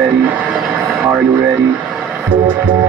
ready? Are you ready?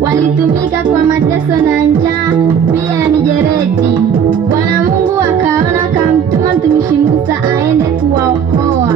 Walitumika kwa mateso na njaa, pia ni jeredi. Bwana Mungu akaona, akamtuma mtumishi Musa aende kuwaokoa.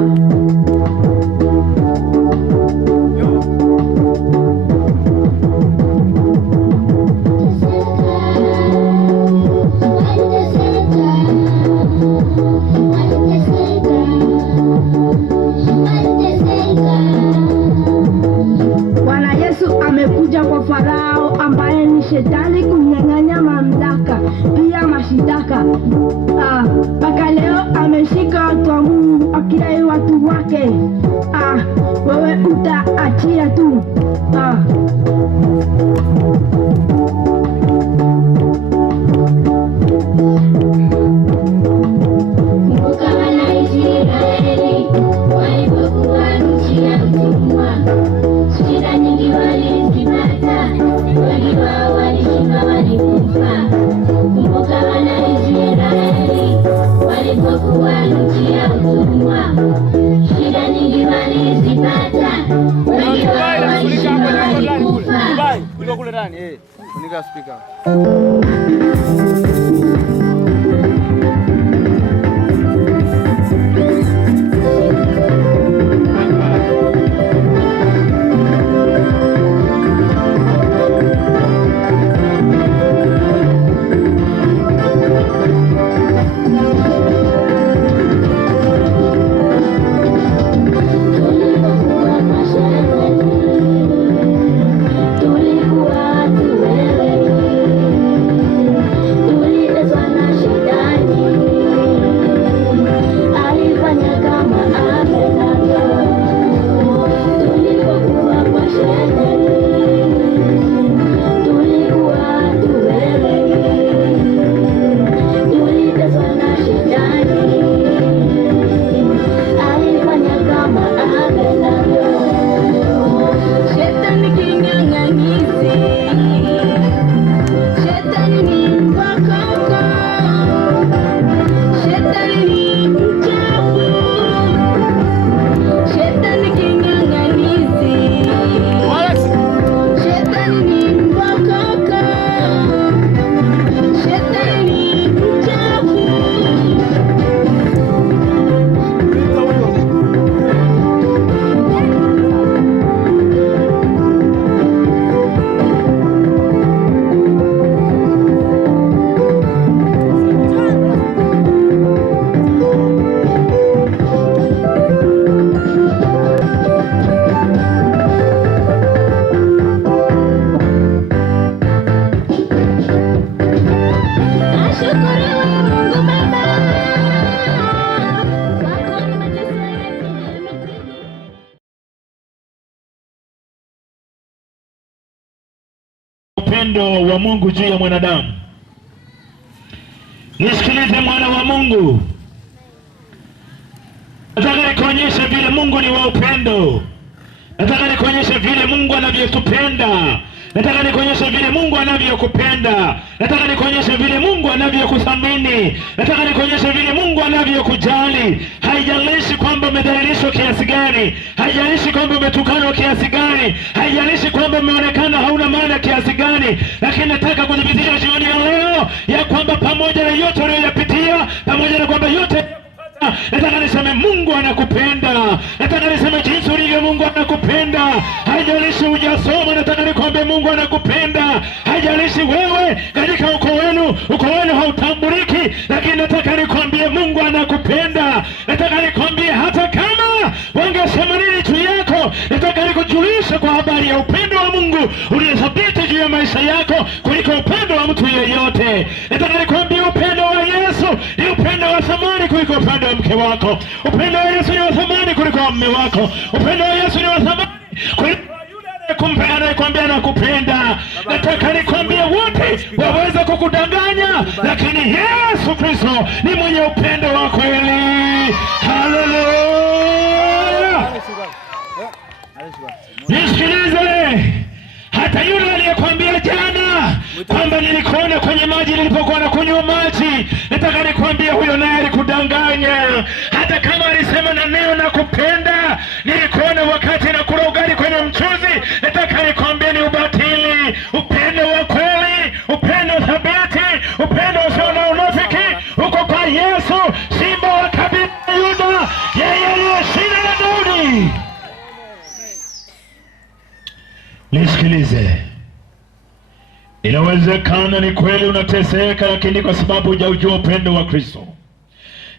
Bwana Yesu amekuja kwa Farao ambaye ni shetani kumnyang'anya mamlaka pia mashitaka. Mpaka leo ameshika watu wa Mungu akidai watu wake. Wewe utaachia tu. Kumbuka wana Israeli walipokuwa nchi ya utumwa. Shida nyingi walizipata, wengi wao walishinda, walikufa. Kumbuka wana Israeli walipokuwa nchi ya utumwa. Shida nyingi walizipata, wengi wao walishinda, walikufa. Kuliko kule ndani, funika speaker. Tulikuwa watu wewe, upendo wa Mungu juu ya mwanadamu. Nisikilize mwana wa Mungu, nataka nikuonyeshe vile Mungu ni wa upendo. Nataka nikuonyeshe vile Mungu anavyotupenda. Nataka nikuonyeshe vile Mungu anavyokupenda. Nataka nikuonyeshe vile Mungu anavyokuthamini. Nataka nikuonyeshe vile Mungu anavyokujali. Haijalishi kwamba umedhalilishwa kiasi gani, haijalishi kwamba umetukanwa kiasi gani, haijalishi kwamba umeonekana hauna maana kiasi gani, lakini nataka kudhibitisha jioni ya leo ya kwamba pamoja na yote uliyoyapitia, pamoja na kwamba yote nataka niseme Mungu anakupenda. Nataka niseme jinsi ulivyo Mungu anakupenda. Haijalishi hujasoma, nataka nikwambie Mungu anakupenda. Haijalishi wewe katika ukoo wenu hautambuliki, lakini nataka nikwambie Mungu anakupenda. Nataka nikwambie hata kama wangesema nini juu yako, nataka nikujulishe kwa habari ya upendo wa Mungu uliyethabiti juu ya maisha yako kuliko upendo wa mtu yeyote. Nataka nikwambie upendo wa Yesu ni upendo wa thamani kuliko upendo wa mke wako. Upendo wa Yesu ni wa thamani kuliko wa mume wako. Upendo wa Yesu ni wa thamani kuliko yule anayekwambia nakupenda. Nataka nikwambie wote waweza kukudanganya, lakini Yesu Kristo ni mwenye upendo wa kweli. Haleluya! Nisikilize, hata yule aliyekwambia jana kwamba nilikuona kwenye maji nilipokuwa nakunywa maji, nataka nikwambie huyo naye alikudanganya. Hata kama alisema na neno nakupenda, nilikuona wakati nakula ugali kwenye mchuzi, nataka nikwambie ni ubatili. Upendo wa kweli, upendo thabiti, upendo usio na unafiki uko kwa Yesu, simba wa kabila la Yuda, yeye aliyeshinda na Daudi. Nisikilize, inawezekana ni kweli unateseka, lakini kwa sababu hujaujua upendo wa Kristo.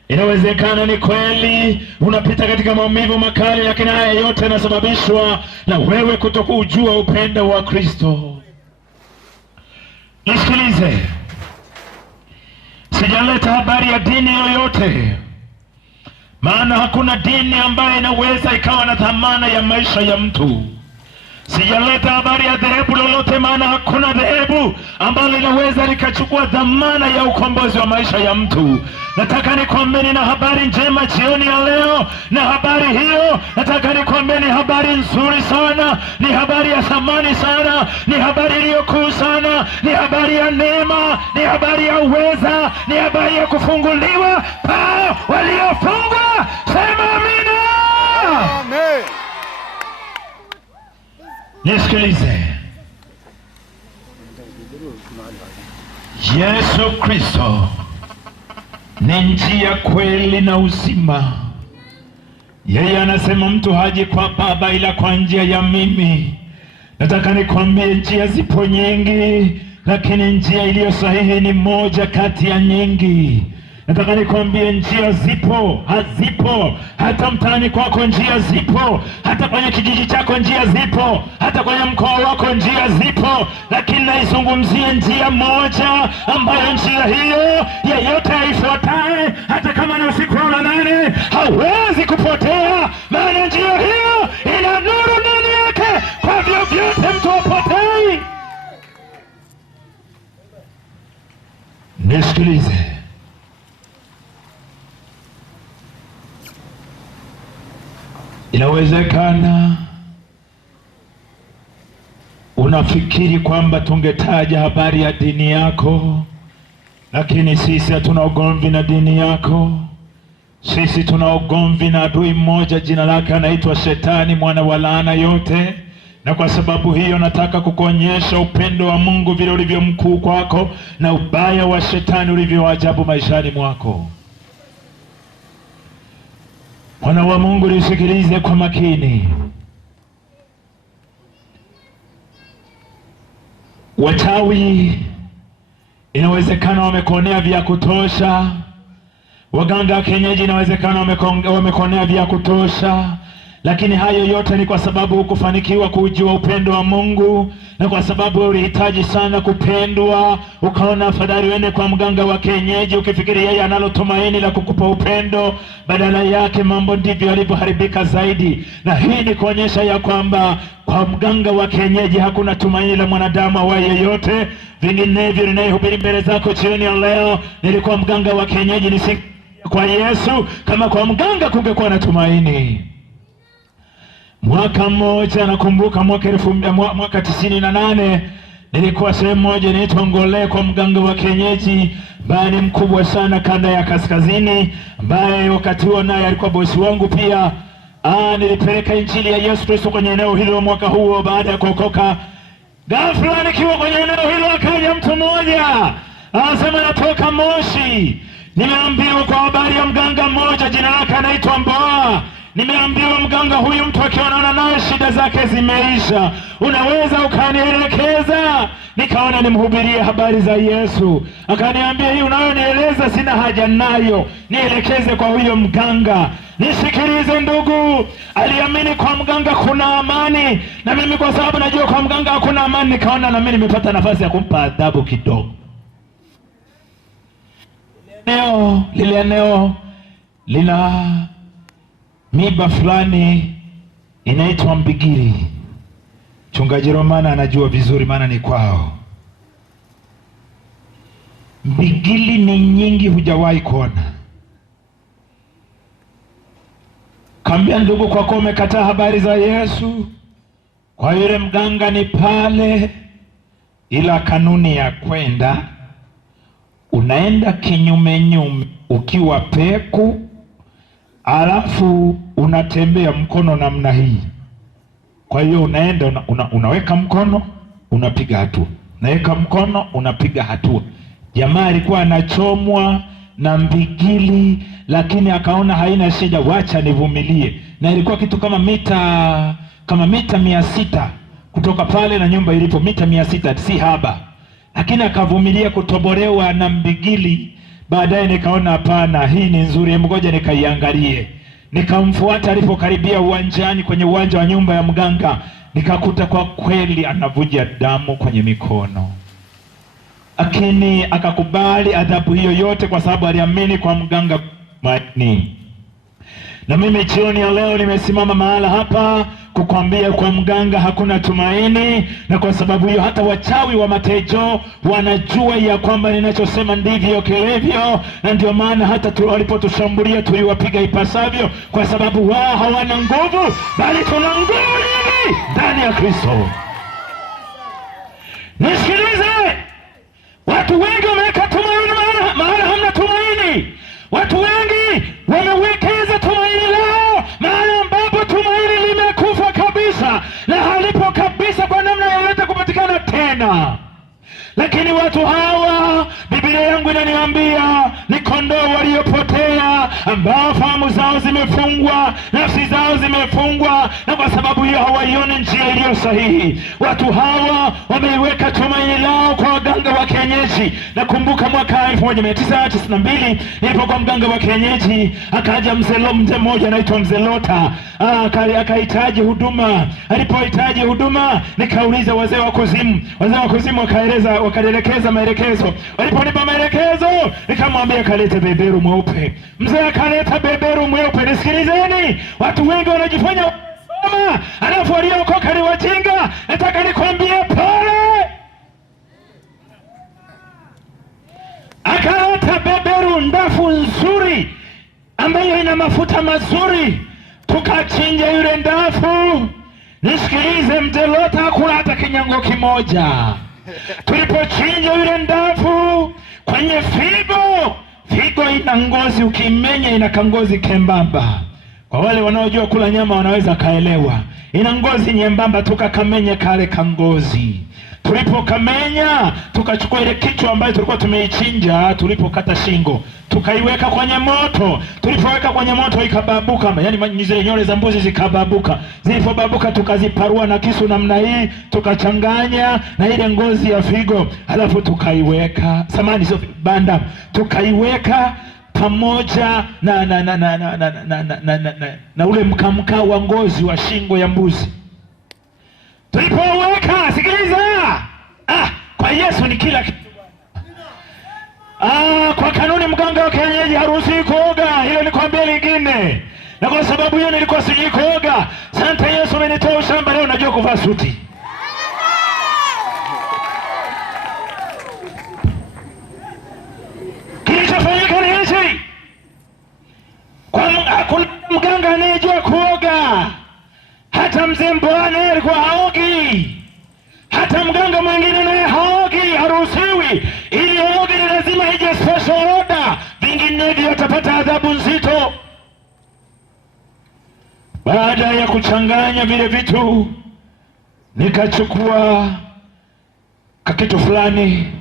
Inawezekana ni kweli unapita katika maumivu makali, lakini haya yote yanasababishwa na wewe kutokujua upendo wa Kristo. Nisikilize, sijaleta habari ya dini yoyote, maana hakuna dini ambayo inaweza ikawa na dhamana ya maisha ya mtu. Sijaleta habari ya dhehebu lolote, maana hakuna dhehebu ambalo linaweza likachukua dhamana ya ukombozi wa maisha ya mtu. Nataka nikwambie nina habari njema jioni ya leo, na habari hiyo nataka nikwambie ni habari nzuri sana, ni habari ya thamani sana, ni habari iliyokuu sana, ni habari ya neema, ni habari ya uweza, ni habari ya kufunguliwa pao waliofungwa. Sema amina. Amen. Nisikilize, Yesu Kristo ni njia, kweli na uzima. Yeye anasema mtu haji kwa Baba ila kwa njia ya mimi. Nataka nikwambie njia zipo nyingi, lakini njia iliyo sahihi ni moja kati ya nyingi. Nataka nikwambie njia zipo, hazipo. Hata mtaani kwako njia zipo, hata kwenye kijiji chako njia zipo, hata kwenye mkoa wako njia zipo, lakini naizungumzie njia moja, ambayo njia hiyo yeyote aifuataye, hata kama na usiku wa manane, hawezi kupotea, maana njia hiyo ina nuru ndani yake, kwa vyovyote mtu hapotei. Nisikilize, inawezekana unafikiri kwamba tungetaja habari ya dini yako, lakini sisi hatuna ugomvi na dini yako. Sisi tuna ugomvi na adui mmoja, jina lake anaitwa Shetani, mwana wa laana yote. Na kwa sababu hiyo nataka kukuonyesha upendo wa Mungu vile ulivyo mkuu kwako, na ubaya wa Shetani ulivyo ajabu maishani mwako. Mwana wa Mungu, nisikilize kwa makini. Wachawi inawezekana wamekuonea vya kutosha. Waganga wa kienyeji inawezekana wamekonea vya kutosha, lakini hayo yote ni kwa sababu hukufanikiwa kujua upendo wa Mungu, na kwa sababu ulihitaji sana kupendwa, ukaona afadhali uende kwa mganga wa kienyeji ukifikiri yeye analo tumaini la kukupa upendo. Badala yake mambo ndivyo yalivyoharibika zaidi. Na hii ni kuonyesha ya kwamba kwa mganga wa kienyeji hakuna tumaini la mwanadamu awaye yeyote. Vinginevyo ninayehubiri mbele zako jioni ya leo, nilikuwa mganga wa kienyeji nisinge kwa Yesu. Kama kwa mganga kungekuwa na tumaini. Mwaka mmoja nakumbuka mwaka 98 nilikuwa sehemu moja inaitwa Ngole kwa mganga wa kienyeji ambaye ni mkubwa sana kanda ya kaskazini, ambaye wakati huo naye alikuwa bosi wangu pia. Nilipeleka injili ya Yesu Kristo kwenye eneo hilo mwaka huo. Baada ya kuokoka, ghafla nikiwa kwenye eneo hilo akaja mtu mmoja anasema natoka Moshi. Nimeambiwa kwa habari ya mganga mmoja jina lake anaitwa Mboa. Nimeambiwa mganga huyu mtu akiona naye shida zake zimeisha, unaweza ukanielekeza? Nikaona nimhubirie habari za Yesu. Akaniambia hii unayonieleza sina haja nayo, nielekeze kwa huyo mganga. Nisikilize ndugu, aliamini kwa mganga kuna amani, na mimi kwa sababu najua kwa mganga hakuna amani, nikaona na mimi nimepata nafasi ya kumpa adhabu kidogo. Lile eneo lina miba fulani inaitwa Mbigili. Mchungaji Romana anajua vizuri maana ni kwao. Mbigili ni nyingi hujawahi kuona. Kaambia ndugu, kwa kuwa umekataa habari za Yesu, kwa yule mganga ni pale, ila kanuni ya kwenda unaenda kinyume nyume ukiwa peku, alafu unatembea mkono namna hii. Kwa hiyo unaenda unaweka mkono unapiga hatua, unaweka mkono unapiga hatua. Jamaa alikuwa anachomwa na Mbigili, lakini akaona haina shida, wacha nivumilie. Na ilikuwa kitu kama mita 600 kutoka pale na nyumba ilipo, mita 600, si haba. Lakini akavumilia kutobolewa na Mbigili. Baadaye nikaona hapana, hii ni nzuri, ngoja nikaiangalie. Nikamfuata alipokaribia uwanjani, kwenye uwanja wa nyumba ya mganga, nikakuta kwa kweli anavuja damu kwenye mikono. Lakini akakubali adhabu hiyo yote kwa sababu aliamini kwa mganga maini. Na mimi jioni ya leo nimesimama mahala hapa kukwambia kwa mganga hakuna tumaini, na kwa sababu hiyo hata wachawi wa Matejo wanajua ya kwamba ninachosema ndivyo kilivyo, na ndio maana hata walipotushambulia tuliwapiga ipasavyo, kwa sababu wao hawana nguvu, bali tuna nguvu ndani ya Kristo. Nisikilize, watu wengi wameweka tumaini maana hamna tumaini. Watu wengi wamewekeza tumaini lao maana ambapo tumaini limekufa kabisa na halipo kabisa kwa namna yoyote kupatikana tena. Lakini watu hawa, Biblia yangu inaniambia ni kondoo waliopotea, ambao fahamu zao zimefungwa, nafsi zao zimefungwa, na kwa sababu hiyo hawaioni njia iliyo sahihi. Watu hawa wameiweka tumaini lao kwa waganga wa kienyeji. Nakumbuka mwaka 1992 nilipokuwa mganga wa kienyeji, akaja mzee mmoja anaitwa Mzee Lota, akahitaji huduma. Alipohitaji huduma, nikauliza wazee wa kuzimu. Wazee wa kuzimu wakanielekeza maelekezo. Waliponipa maelekezo, nikamwambia kalete beberu mweupe. Mzee akaleta beberu mweupe. Nisikilizeni, watu wengi wanajifanya wasoma, alafu waliokoka ni wajinga. Nataka nikwambie pole. Akaleta beberu ndafu nzuri ambayo ina mafuta mazuri, tukachinja yule ndafu. Nisikilize, Mzee Lota hakuna hata kinyango kimoja. Tulipochinja yule ndafu, kwenye figo ina ngozi, ukimenya ina kangozi kembamba. Kwa wale wanaojua kula nyama wanaweza kaelewa. Ina ngozi nyembamba, tukakamenye kale kangozi. Tulipokamenya, tukachukua ile kichwa ambayo tulikuwa tumeichinja, tulipokata shingo, tukaiweka kwenye moto. Tulipoweka kwenye moto ikababuka, yani zile nywele za mbuzi zikababuka. Zilipobabuka tukaziparua na kisu namna hii, tukachanganya na ile ngozi ya figo, alafu tukaiweka tukaiweka pamoja na ule mkamka wa ngozi wa shingo ya mbuzi. Tulipoweka, sikiliza, kwa Yesu ni kila kitu. Kwa kanuni mganga wa kienyeji haruhusi kuoga, hilo ni kwambia lingine. Na kwa sababu hiyo nilikuwa sijui kuoga. Santa Yesu amenitoa ushamba, leo najua kuvaa suti. Kilichofanyika ni hichi. Kwa mganga anayejua kuoga. Hata mzee Mbwana alikuwa haogi. Hata mganga mwingine naye haogi, haruhusiwi. Ili haogi ni lazima ije special order, vinginevyo atapata adhabu nzito. Baada ya kuchanganya vile vitu, nikachukua kakitu fulani,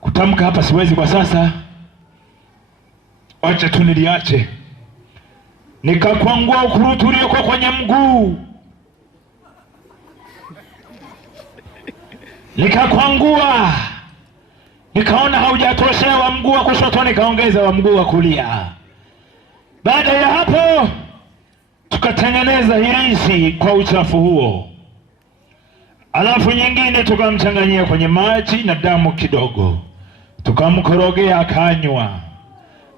kutamka hapa siwezi kwa sasa, acha tu niliache. Nikakwangua ukurutu uliokuwa kwenye mguu, nikakwangua, nikaona haujatoshea wa mguu wa kushoto, nikaongeza wa mguu wa kulia. Baada ya hapo tukatengeneza hirizi kwa uchafu huo, alafu nyingine tukamchanganyia kwenye maji na damu kidogo, tukamkorogea akanywa.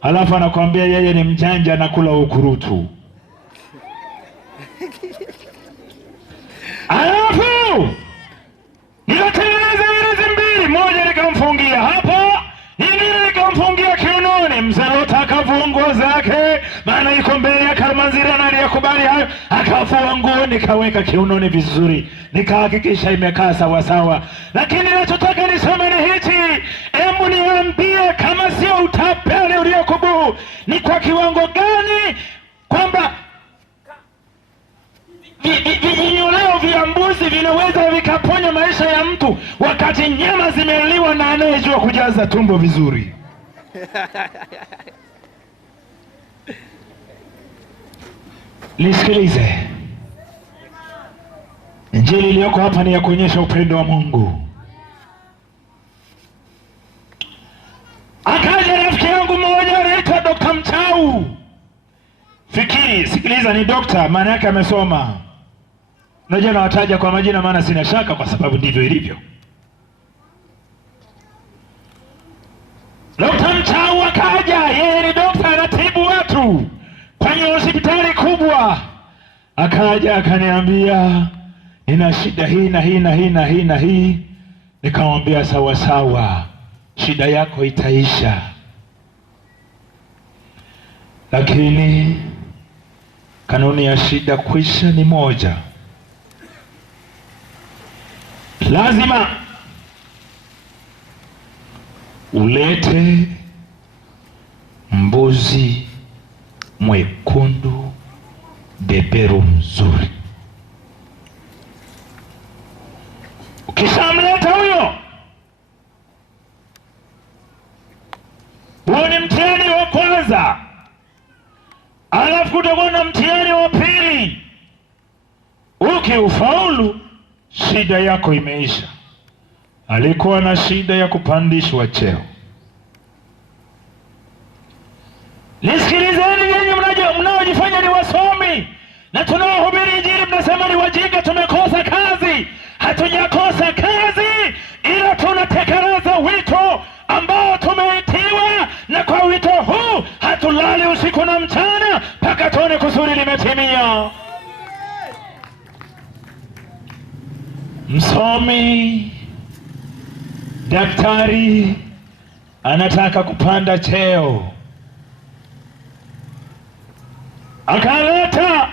Alafu anakuambia yeye ni mjanja, anakula ukurutu. Alafu nikatengeneza hirizi mbili, moja nikamfungia hapa, nyingine nikamfungia kiunoni. Mzalota akavua nguo zake, maana iko mbele ya Kalimanzira na aliyakubali hayo, akavua nguo nikaweka kiunoni vizuri, nikahakikisha imekaa sawa sawa. Lakini ninachotaka niseme ni hichi, hebu niambie, kama sio utapeli uliokubu, ni kwa kiwango gani kwamba vinyoleo vya mbuzi vinaweza vikaponya maisha ya mtu, wakati nyama zimeliwa na anayejua kujaza tumbo vizuri. Nisikilize, Injili iliyoko hapa ni ya kuonyesha upendo wa Mungu. Akaja rafiki yangu mmoja anaitwa Dr. Mchau. Fikiri, sikiliza, ni dokta, maana yake amesoma. Unajua nawataja kwa majina maana sina shaka, kwa sababu ndivyo ilivyo. Dr. Mchau akaja, yeye ni dokta, anatibu watu kwenye hospitali kubwa. Akaja akaniambia, nina shida hii na hii na hii na hii na hii. Nikamwambia sawa sawa, shida yako itaisha, lakini kanuni ya shida kuisha ni moja. Lazima ulete mbuzi mwekundu beberu mzuri. Ukishamleta huyo, huo ni mtihani wa kwanza. Alafu kutakuwa na mtihani wa pili. Ukiufaulu, shida yako imeisha. Alikuwa na shida ya kupandishwa cheo. Nisikilizeni nyinyi mnaojifanya ni wasomi na tunaohubiri Injili, mnasema ni wajinga, tumekosa kazi. Hatujakosa kazi, ila tunatekeleza wito ambao tumeitiwa, na kwa wito huu hatulali usiku na mchana mpaka tuone kusudi limetimia. Msomi, daktari anataka kupanda cheo, akaleta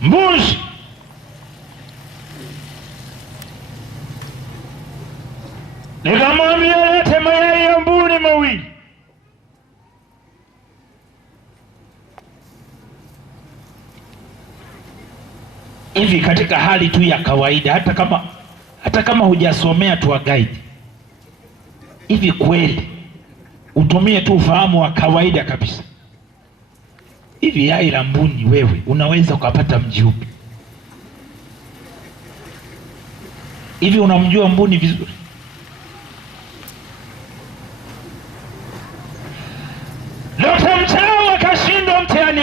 mbuzi. Nikamwambia lete mayai ya mbuni mawili. Hivi katika hali tu ya kawaida, hata kama hujasomea tour guide, hivi kweli utumie tu ufahamu wa kawaida kabisa, hivi yai la mbuni wewe unaweza ukapata mji upi? Hivi unamjua mbuni vizuri?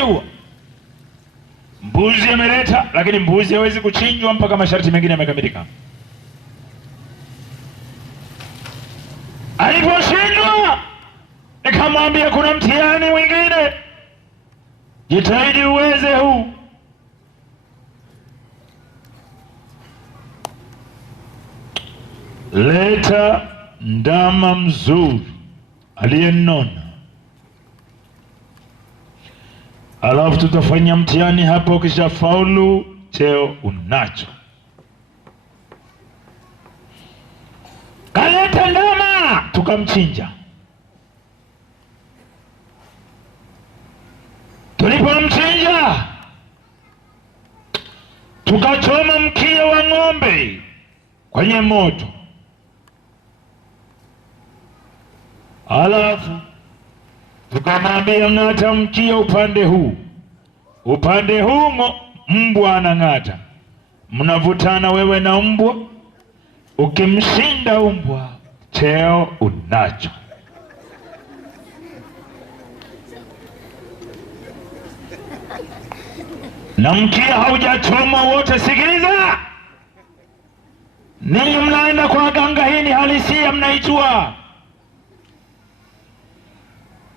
huo. Mbuzi ameleta, lakini mbuzi hawezi kuchinjwa mpaka masharti mengine yamekamilika. Aliposhindwa, nikamwambia kuna mtihani mwingine, jitahidi uweze huu. Leta ndama mzuri aliyenona, alafu tutafanya mtihani hapo. Kisha faulu, cheo unacho. Kaleta ndama, tukamchinja. Tulipomchinja, tukachoma mkia wa ng'ombe kwenye moto. Alafu tukamwambia ng'ata mkia upande huu, upande huu mbwa anang'ata. Mnavutana wewe na mbwa, ukimshinda mbwa cheo unacho. Na mkia haujachoma wote. Sikiliza, ninyi mnaenda kwa ganga, hii ni halisia, mnaijua.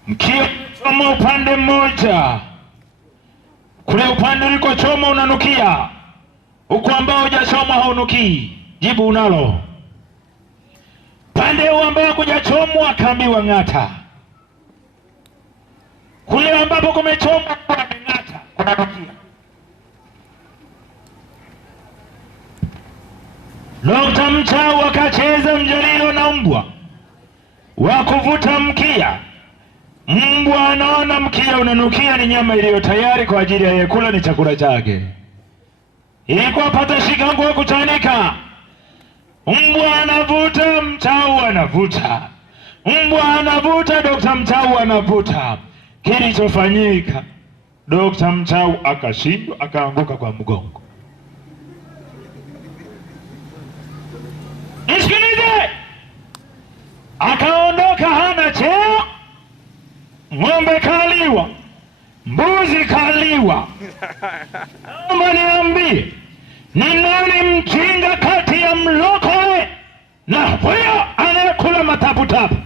Mkia choma upande mmoja, kule upande uliko choma unanukia, huko ambao hujachoma haunukii. Jibu unalo. Pande huu ambao hujachomwa kaambiwa ng'ata, kule ambapo kumechomwa ng'ata kunanukia. Dr. Mchau akacheza mjarilo na mbwa wa kuvuta mkia. Mbwa anaona mkia unanukia, ni nyama iliyo tayari kwa ajili ya yekula, ni chakula chake. Ilikuwa pata shikangu wa kutanika. Mbwa anavuta, Mchau anavuta. Mbwa anavuta, Dr. Mchau anavuta. Kilichofanyika, Dr. Mchau akashindwa, akaanguka kwa mgongo. Nisikilize, akaondoka hana cheo. Ng'ombe kaliwa, mbuzi kaliwa. Naomba niambie, ni nani mjinga kati ya mlokole na huyo anayekula mataputapu?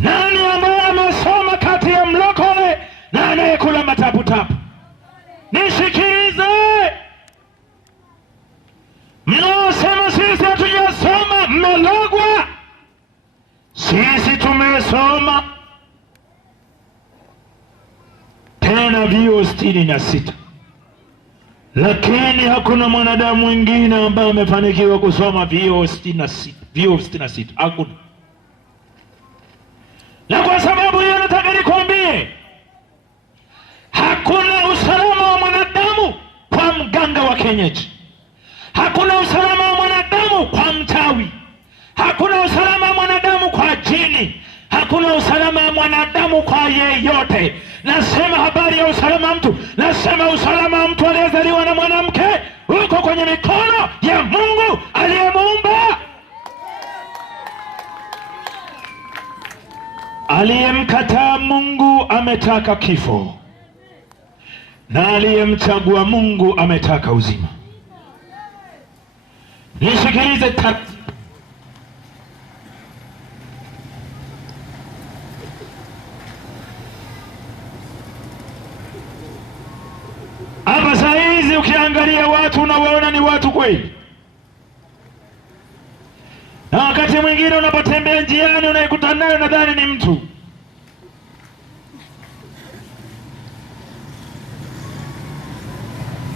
Nani ambaye amesoma kati ya mlokole na anayekula mataputapu? Nisikilize, mnaosema sisi hatujasoma, mmelogwa. Sisi tumesoma, tena vyuo 66, lakini hakuna mwanadamu mwingine ambaye amefanikiwa kusoma vyuo 66. Hakuna. Na kwa sababu hiyo nataka nikwambie, hakuna usalama wa mwanadamu kwa mganga wa kienyeji. Hakuna usalama wa mwanadamu kwa mchawi. Hakuna usalama wa mwanadamu kwa jini. Hakuna usalama wa mwanadamu kwa yeyote. Nasema habari ya usalama mtu, nasema usalama wa mtu aliyezaliwa na mwanamke uko kwenye mikono ya Mungu aliyemuumba. Aliyemkataa Mungu ametaka kifo, na aliyemchagua Mungu ametaka uzima. Nisikilize taratibu. Hapa saa hizi ukiangalia watu unawaona ni watu kweli, na wakati mwingine unapotembea njiani unayekutana nayo nadhani ni mtu.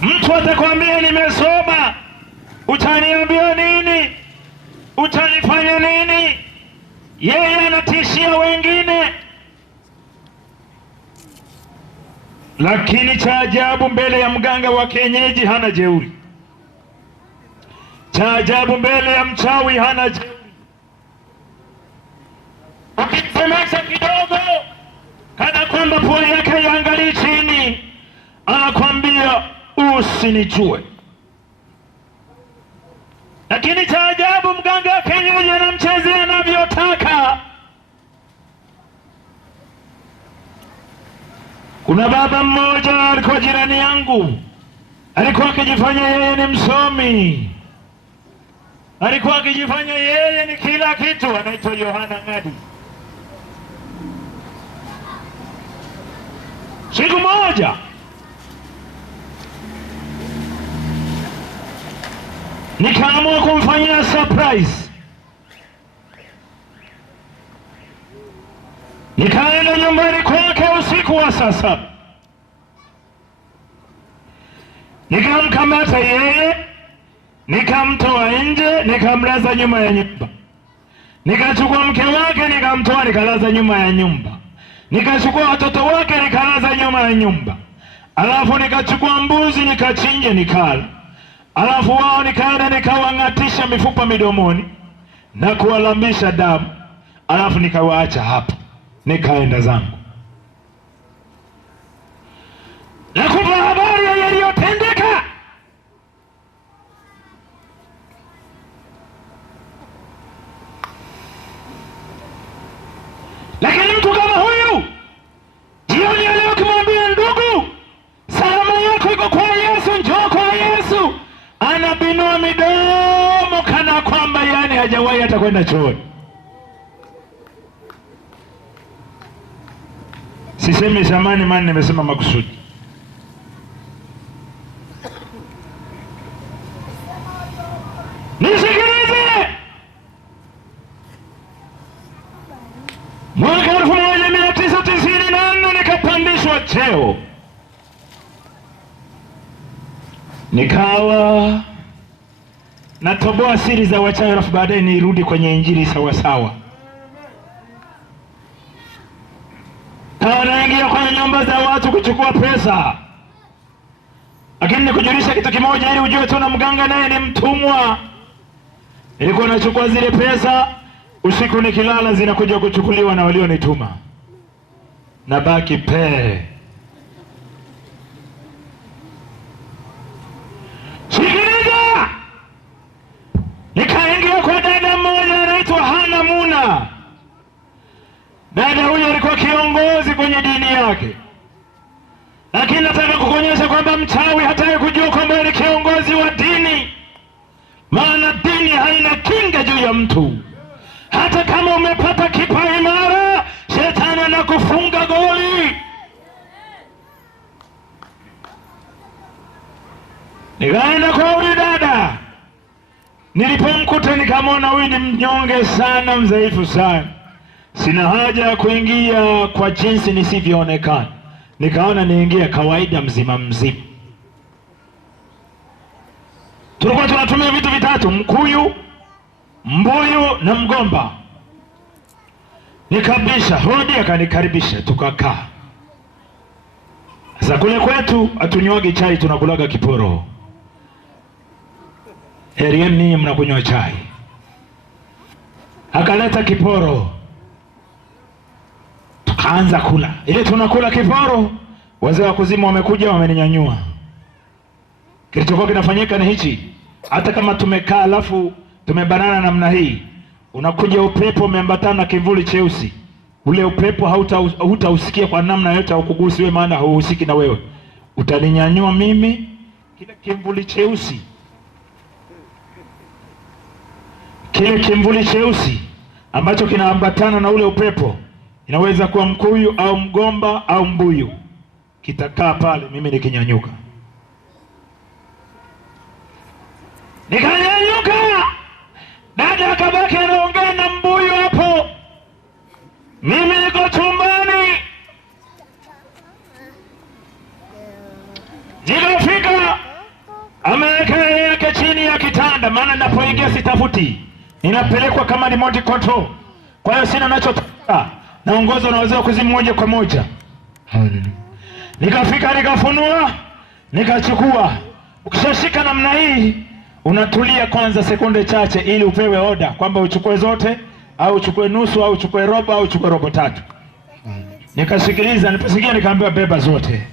Mtu atakwambia nimesoma. Utaniambia nini? Utanifanya nini? Yeye anatishia wengine. Lakini cha ajabu, mbele ya mganga wa kienyeji hana jeuri. Cha ajabu, mbele ya mchawi hana jeuri. Ukimsemesha kidogo kana kwamba pua yake iangalie chini, anakwambia usinijue. Lakini cha ajabu, mganga wa kienyeji anamchezea anavyotaka. Kuna baba mmoja alikuwa jirani yangu, alikuwa akijifanya yeye ni msomi, alikuwa akijifanya yeye ni kila kitu. Anaitwa Yohana Ng'adi. Siku moja nikaamua kumfanyia surprise. Nikaenda nyumbani kwake usiku wa saa 7. Nikamkamata yeye, nikamtoa nje, nikamlaza nyuma ya nyumba. Nikachukua mke wake, nikamtoa, nikalaza nyuma ya nyumba. Nikachukua watoto wake, nikalaza nyuma ya nyumba. Alafu nikachukua mbuzi, nikachinja, nikala. Alafu wao nikaenda nikawang'atisha mifupa midomoni na kuwalambisha damu. Alafu nikawaacha hapo, nikaenda zangu. Nakupa habari ya yaliyotendeka. Lakini mtu kama huyu, jioni ya leo kimwambia ndugu, salama yako iko kwa Yesu, njoo kwa Yesu, anabinua midomo kana kwamba yani hajawahi hata kwenda chooni. Sisemi zamani, maana nimesema makusudi. Nisikilize. Mwaka 1994 nikapandishwa cheo, nikawa natoboa siri za wachawi, alafu baadaye nirudi kwenye injili sawasawa. Kawa naingia kwenye nyumba za watu kuchukua pesa. Lakini nikujulisha kitu kimoja ili ujue tu na mganga naye ni mtumwa. Nilikuwa nachukua zile pesa, usiku nikilala zinakuja kuchukuliwa na walionituma. Nabaki pe. Sikiliza! Nikaingia kwa dada mmoja anaitwa Hana Muna. Dada huyo alikuwa kiongozi kwenye dini yake. Lakini nataka kukuonyesha kwamba mchawi hataki kujua kwamba ni kiongozi wa dini. Maana dini haina kinga juu ya mtu. Hata kama umepata kipa imara, shetani anakufunga goli. Nikaenda kwa huyu dada. Nilipomkuta nikamwona huyu ni mnyonge sana, mdhaifu sana. Sina haja ya kuingia kwa jinsi nisivyoonekana. Nikaona niingie kawaida, mzima mzima. Tulikuwa tunatumia vitu vitatu: mkuyu, mbuyu na mgomba. Nikabisha hodi, akanikaribisha, tukakaa. Sasa kule kwetu hatunywaji chai, tunakulaga kiporo. Herieni ninyi mnakunywa chai. Akaleta kiporo, tukaanza kula. Ile tunakula kiporo, wazee wa kuzimu wamekuja, wameninyanyua. Kilichokuwa kinafanyika ni hichi: hata kama tumekaa alafu tumebanana namna hii, unakuja upepo umeambatana na kivuli cheusi. Ule upepo hautausikia kwa namna yote, haukugusi wewe, maana hauhusiki na wewe. Utaninyanyua mimi, kile kivuli cheusi, kile kivuli cheusi ambacho kinaambatana na ule upepo, inaweza kuwa mkuyu au mgomba au mbuyu, kitakaa pale, mimi nikinyanyuka. Nikanyanyuka, dada akabaki anaongea na mbuyu hapo, mimi niko chumbani. Nikafika, ameweka yake chini ya kitanda, maana ninapoingia sitafuti, ninapelekwa kama remote control. Kwa hiyo sina nachotaka, naongozwa na wazee wa kuzimu moja kwa moja. Nikafika, nikafunua, nikachukua. Ukishashika namna hii, unatulia kwanza sekunde chache ili upewe oda kwamba uchukue zote au uchukue nusu au uchukue robo au uchukue robo tatu. Nikasikiliza, niliposikia nikaambiwa beba zote.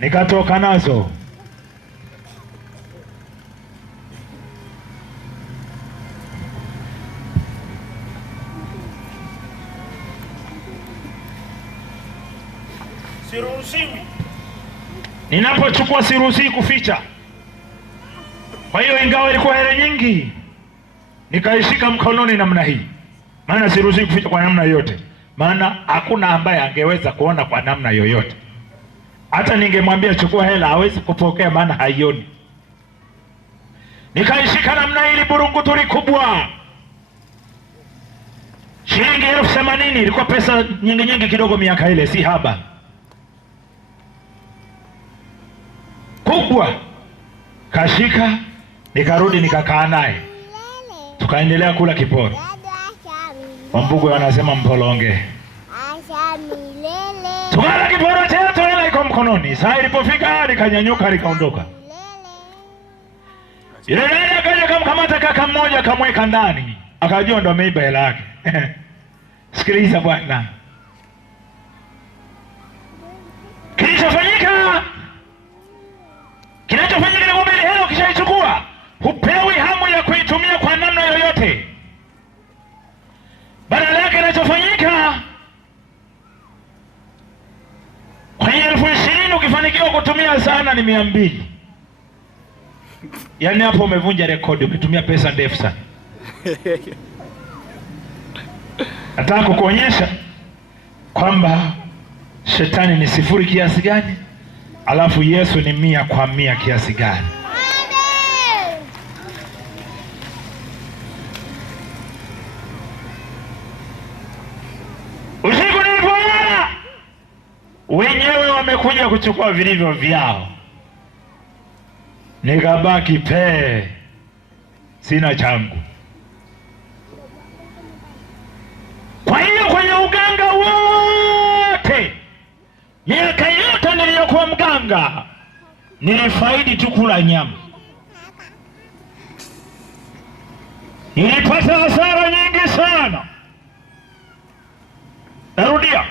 Nikatoka nazo. siruhusiwi. Ninapochukua siruhusiwi kuficha. Kwa hiyo ingawa ilikuwa hela nyingi, nikaishika mkononi namna hii. Maana siruhusiwi kuficha kwa namna yoyote. Maana hakuna ambaye angeweza kuona kwa namna yoyote. Hata ningemwambia chukua hela hawezi kupokea, maana haioni. Nikaishika namna hii, burunguturi kubwa. Shilingi 80,000, ilikuwa pesa nyingi kidogo miaka ile, si haba. Kubwa. Kashika, nikarudi nikakaa naye. Tukaendelea kula kiporo. Wambugu wanasema mpolonge. Tukala kiporo chetu, hela iko mkononi. Saa ilipofika nikanyanyuka nikaondoka. Yule dada akaja kumkamata kaka mmoja akamweka ndani. Akajua ndo ameiba hela yake. Sikiliza bwana. Kinachofanyika ni kwamba hela ukishaichukua hupewi hamu ya kuitumia kwa namna yoyote. Badala yake kinachofanyika, kwenye 20,000 ukifanikiwa kutumia sana ni 200. Yaani hapo umevunja rekodi, umetumia pesa ndefu sana. Nataka kukuonyesha kwamba shetani ni 0 kiasi gani, alafu Yesu ni 100 kwa 100 kiasi gani. Usiku nilipoona wenyewe wamekuja kuchukua vilivyo vyao, nikabaki sina changu. Kwa hiyo kwenye uganga wote, miaka yote niliyokuwa mganga, nilifaidi tu kula nyama. Nilipata hasara nyingi sana. Narudia,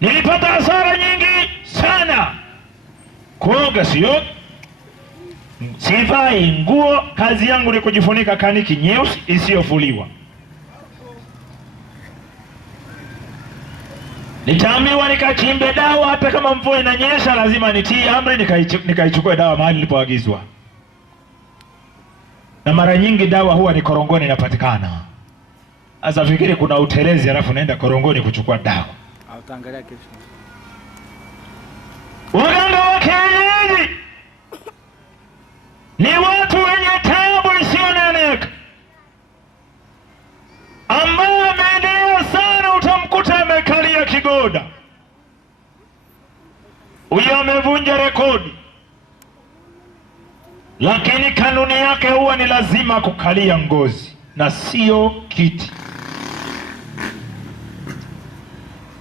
nilipata hasara nyingi sana. Kuoga sio, sivai nguo, kazi yangu ni kujifunika kaniki nyeusi isiyofuliwa. Nitaambiwa nikachimbe dawa, hata kama mvua inanyesha lazima nitii amri nikaichukue dawa mahali nilipoagizwa. Na mara nyingi dawa huwa ni korongoni inapatikana. Asa fikiri kuna utelezi alafu naenda korongoni kuchukua dawa. Utaangalia kesho. Waganga wa kienyeji ni watu wenye taabu isiyoneneka, ambao wameendelea sana. Utamkuta amekalia kigoda, huyo amevunja rekodi, lakini kanuni yake huwa ni lazima kukalia ngozi na sio kiti.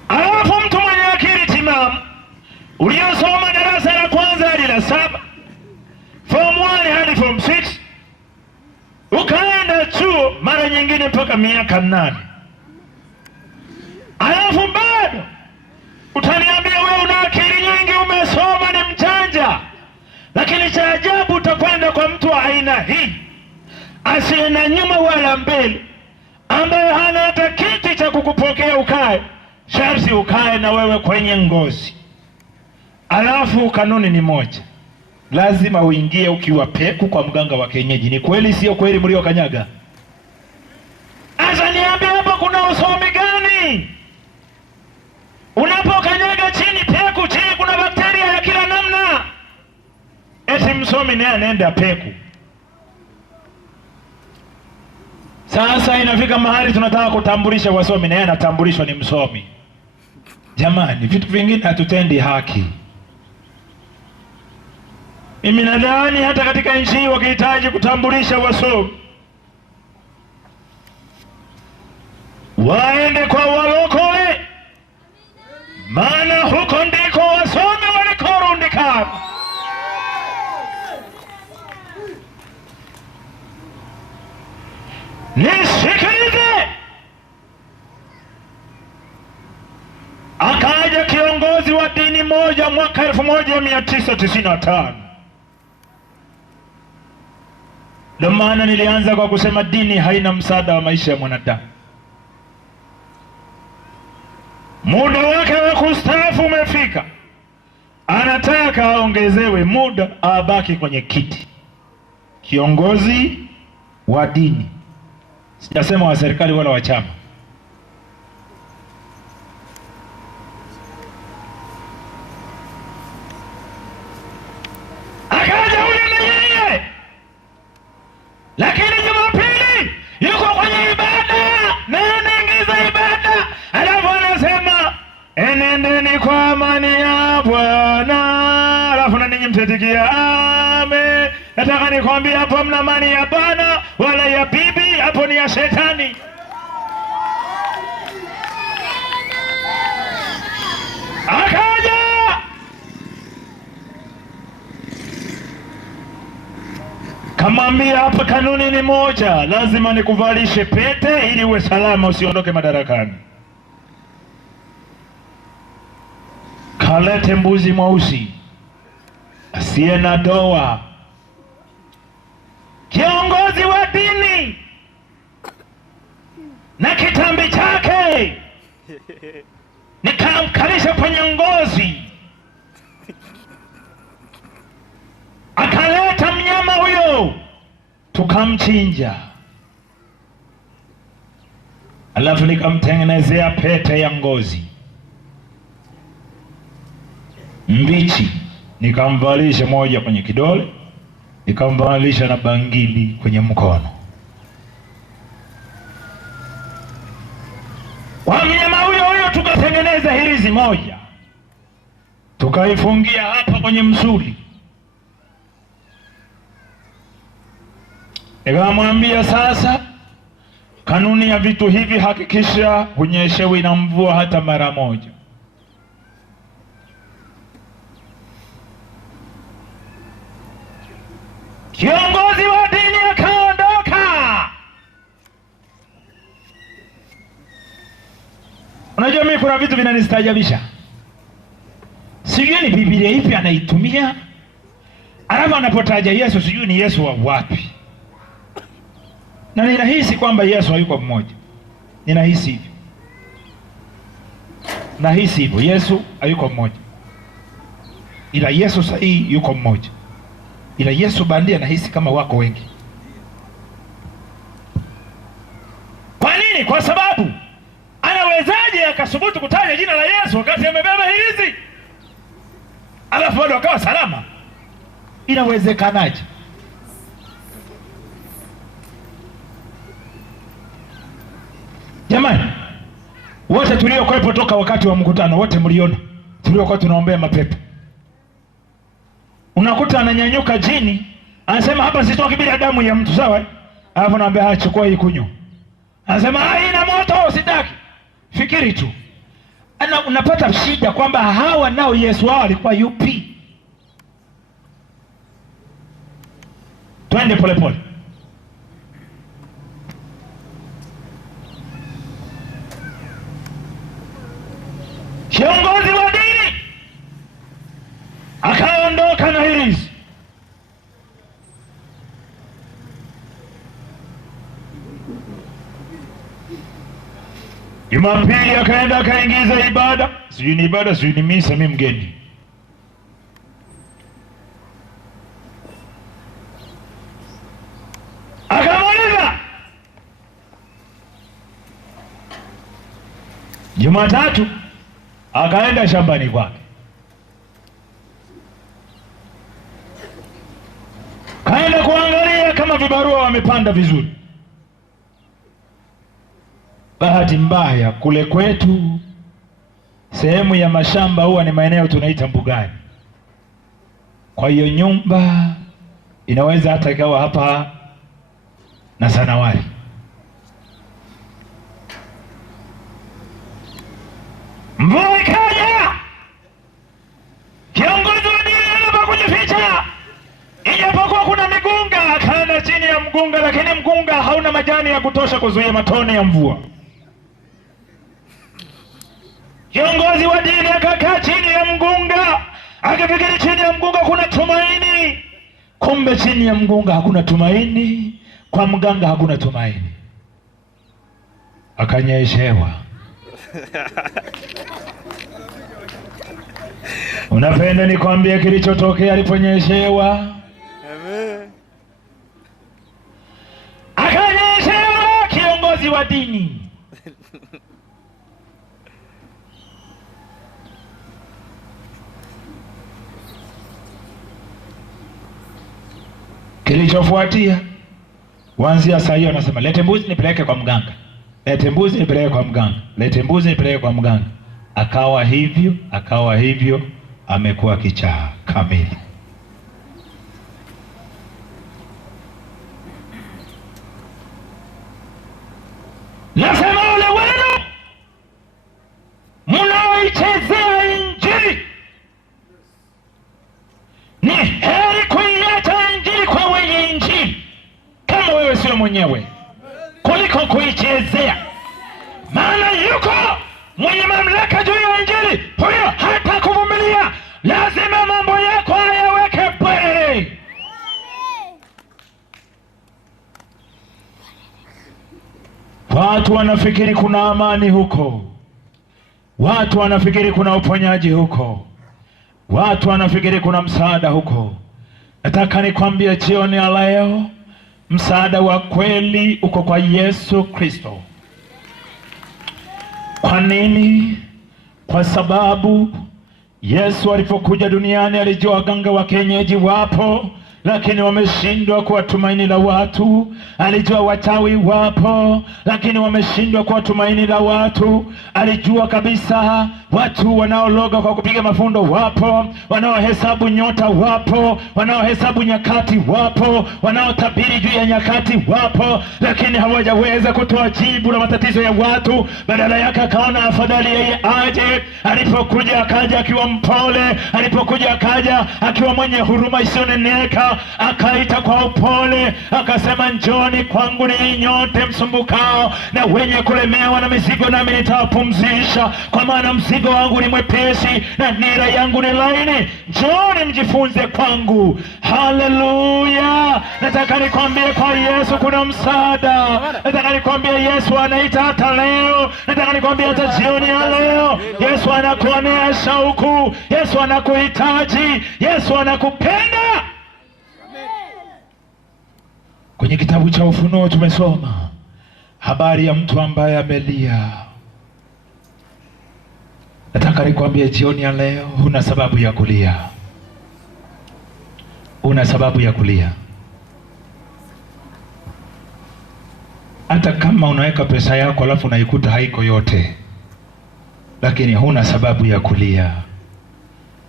Alafu mtu mwenye akili timamu, uliosoma darasa la kwanza hadi la 7, form 1 hadi form 6, ukaenda chuo mara nyingine mpaka miaka 8, alafu bado utaniambia wewe una akili nyingi, umesoma, ni mjanja. Lakini cha ajabu, utakwenda kwa mtu wa aina hii asiye na nyuma wala mbele, ambaye hana hata kiti cha kukupokea ukae, sharti ukae na wewe kwenye ngozi. Alafu kanuni ni moja, lazima uingie ukiwa peku kwa mganga wa kienyeji. Ni kweli sio kweli mlio kanyaga? Asa niambie hapa kuna usomi gani? Unapokanyaga chini peku, chini kuna bakteria ya kila namna. Eti msomi naye anaenda peku. Sasa inafika mahali tunataka kutambulisha wasomi, naye anatambulishwa ni msomi. Jamani, vitu vingine hatutendi haki. Mimi nadhani hata katika nchi hii wakihitaji kutambulisha wasomi, waende kwa walokole, maana huko ndiko wasomi walikorundikana. Nisikilize. Akaja kiongozi wa dini moja mwaka 1995. Ndio maana nilianza kwa kusema dini haina msaada wa maisha ya mwanadamu. Muda wake wa kustaafu umefika. anataka aongezewe muda abaki kwenye kiti. Kiongozi wa dini, sijasema wa serikali wala wa chama. Akaja huyo na yeye, lakini Jumapili yuko kwenye ibada na anaingiza ibada, alafu anasema enendeni kwa amani ya Bwana, alafu na ninyi mtatikia amen. Nataka nikwambia hapo mna amani ya Bwana wala ya bibi, hapo ni ya shetani. Akaja kamwambia, hapa kanuni ni moja, lazima nikuvalishe pete ili uwe salama usiondoke madarakani. Kalete mbuzi mweusi asiye na doa. Kiongozi wa dini na kitambi chake nikamkalisha kwenye ngozi, akaleta mnyama huyo tukamchinja, alafu nikamtengenezea pete ya ngozi mbichi, nikamvalisha moja kwenye kidole, nikamvalisha na bangili kwenye mkono. Kwa mnyama huyo huyo tukatengeneza hirizi moja, tukaifungia hapa kwenye msuli. Nikamwambia, sasa kanuni ya vitu hivi, hakikisha hunyeshewi na mvua hata mara moja. Kiongozi wa dini akaondoka. Unajua mimi kuna vitu vinanistaajabisha. Sijui ni Biblia ipi anaitumia, alafu anapotaja Yesu sijui ni Yesu wa wapi. Na ninahisi kwamba Yesu hayuko mmoja. Ninahisi hivyo. Nahisi hivyo, Yesu hayuko mmoja. Ila Yesu sahihi yuko mmoja. Ila Yesu bandia nahisi kama wako wengi. Kwa nini? Kwa sababu anawezaje akasubutu kutaja jina la Yesu wakati amebeba hizi, alafu bado akawa salama? Inawezekanaje? Jamani, wote tuliokuwepo toka wakati wa mkutano, wote mliona tuliokuwa tunaombea mapepo. Unakuta ananyanyuka jini, anasema hapa sitoki bila damu ya mtu, sawa? Alafu naambia chukua hii kunywa. Anasema haina moto, sitaki. Fikiri tu. Unapata shida kwamba hawa nao Yesu wao alikuwa yupi? Twende polepole. Kiongozi wa dini akaondoka na hirizi. Jumapili akaenda akaingiza ibada, sijui ni ibada, sijui ni misa, mimi mgeni. Akamuuliza. Jumatatu akaenda shambani kwake, kaenda kuangalia kama vibarua wamepanda vizuri. Bahati mbaya kule kwetu sehemu ya mashamba huwa ni maeneo tunaita mbugani. Kwa hiyo nyumba inaweza hata ikawa hapa na Sanawari. Mvua ikaja, kiongozi wa dini anapa kujificha, ijapokuwa kuna migunga, akaenda chini ya mgunga, lakini mgunga hauna majani ya kutosha kuzuia matone ya mvua. Kiongozi wa dini akakaa chini ya mgunga, akafikiri chini ya mgunga kuna tumaini. Kumbe chini ya mgunga hakuna tumaini, kwa mganga hakuna tumaini. Akanyeshewa. Unapenda nikwambie kilichotokea aliponyeshewa? Amen. Akanyeshewa kiongozi wa dini. Kilichofuatia, kuanzia saa hiyo anasema lete mbuzi nipeleke kwa mganga. Lete mbuzi nipeleke kwa mganga. Lete mbuzi nipeleke kwa mganga. Akawa hivyo, amekuwa kichaa kamili. Nasema wale wenu mnaoichezea Injili, ni heri kuiacha Injili kwa wenye Injili kama wewe sio mwenyewe, kuliko kuichezea. Maana yuko mwenye mamlaka juu ya Injili, huyo hata kuvumilia. Lazima mambo yako ayaweke mbele. Watu wanafikiri kuna amani huko, watu wanafikiri kuna uponyaji huko, watu wanafikiri kuna msaada huko. Nataka nikwambie jioni ya leo, msaada wa kweli uko kwa Yesu Kristo. Kwa nini? Kwa sababu Yesu alipokuja duniani alijua waganga wa kienyeji wapo, lakini wameshindwa kuwa tumaini la watu. Alijua wachawi wapo, lakini wameshindwa kuwa tumaini la watu. Alijua kabisa watu wanaologa kwa kupiga mafundo wapo, wanaohesabu nyota wapo, wanaohesabu nyakati wapo, wanaotabiri juu ya nyakati wapo, lakini hawajaweza kutoa jibu la matatizo ya watu. Badala yake akaona afadhali yeye aje. Alipokuja akaja akiwa mpole, alipokuja akaja akiwa mwenye huruma isiyoneneka. Akaita kwa upole, akasema njoni kwangu ninyi nyote msumbukao na wenye kulemewa na mizigo, nami nitawapumzisha. Kwa maana mzigo wangu ni mwepesi na nira yangu ni laini. Njoni mjifunze kwangu. Haleluya! Nataka nikwambie kwa Yesu kuna msaada. Nataka nikwambie Yesu anaita hata leo. Nataka nikwambie hata jioni ya leo Yesu anakuonea shauku. Yesu anakuhitaji. Yesu anakupenda. Kwenye kitabu cha Ufunuo tumesoma habari ya mtu ambaye amelia. Nataka nikwambie jioni ya leo, huna sababu ya kulia. Una sababu ya kulia. Hata kama unaweka pesa yako alafu unaikuta haiko yote, lakini huna sababu ya kulia.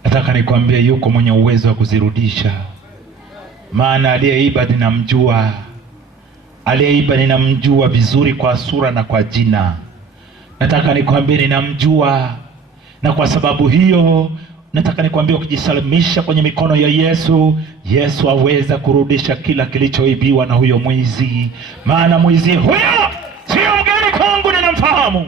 Nataka nikwambie yuko mwenye uwezo wa kuzirudisha. Maana aliyeiba ninamjua. Aliyeiba ninamjua vizuri kwa sura na kwa jina. Nataka nikwambie ninamjua. Na kwa sababu hiyo nataka nikwambie ukijisalimisha kwenye mikono ya Yesu, Yesu aweza kurudisha kila kilichoibiwa na huyo mwizi. Maana mwizi huyo sio mgeni kwangu, ninamfahamu.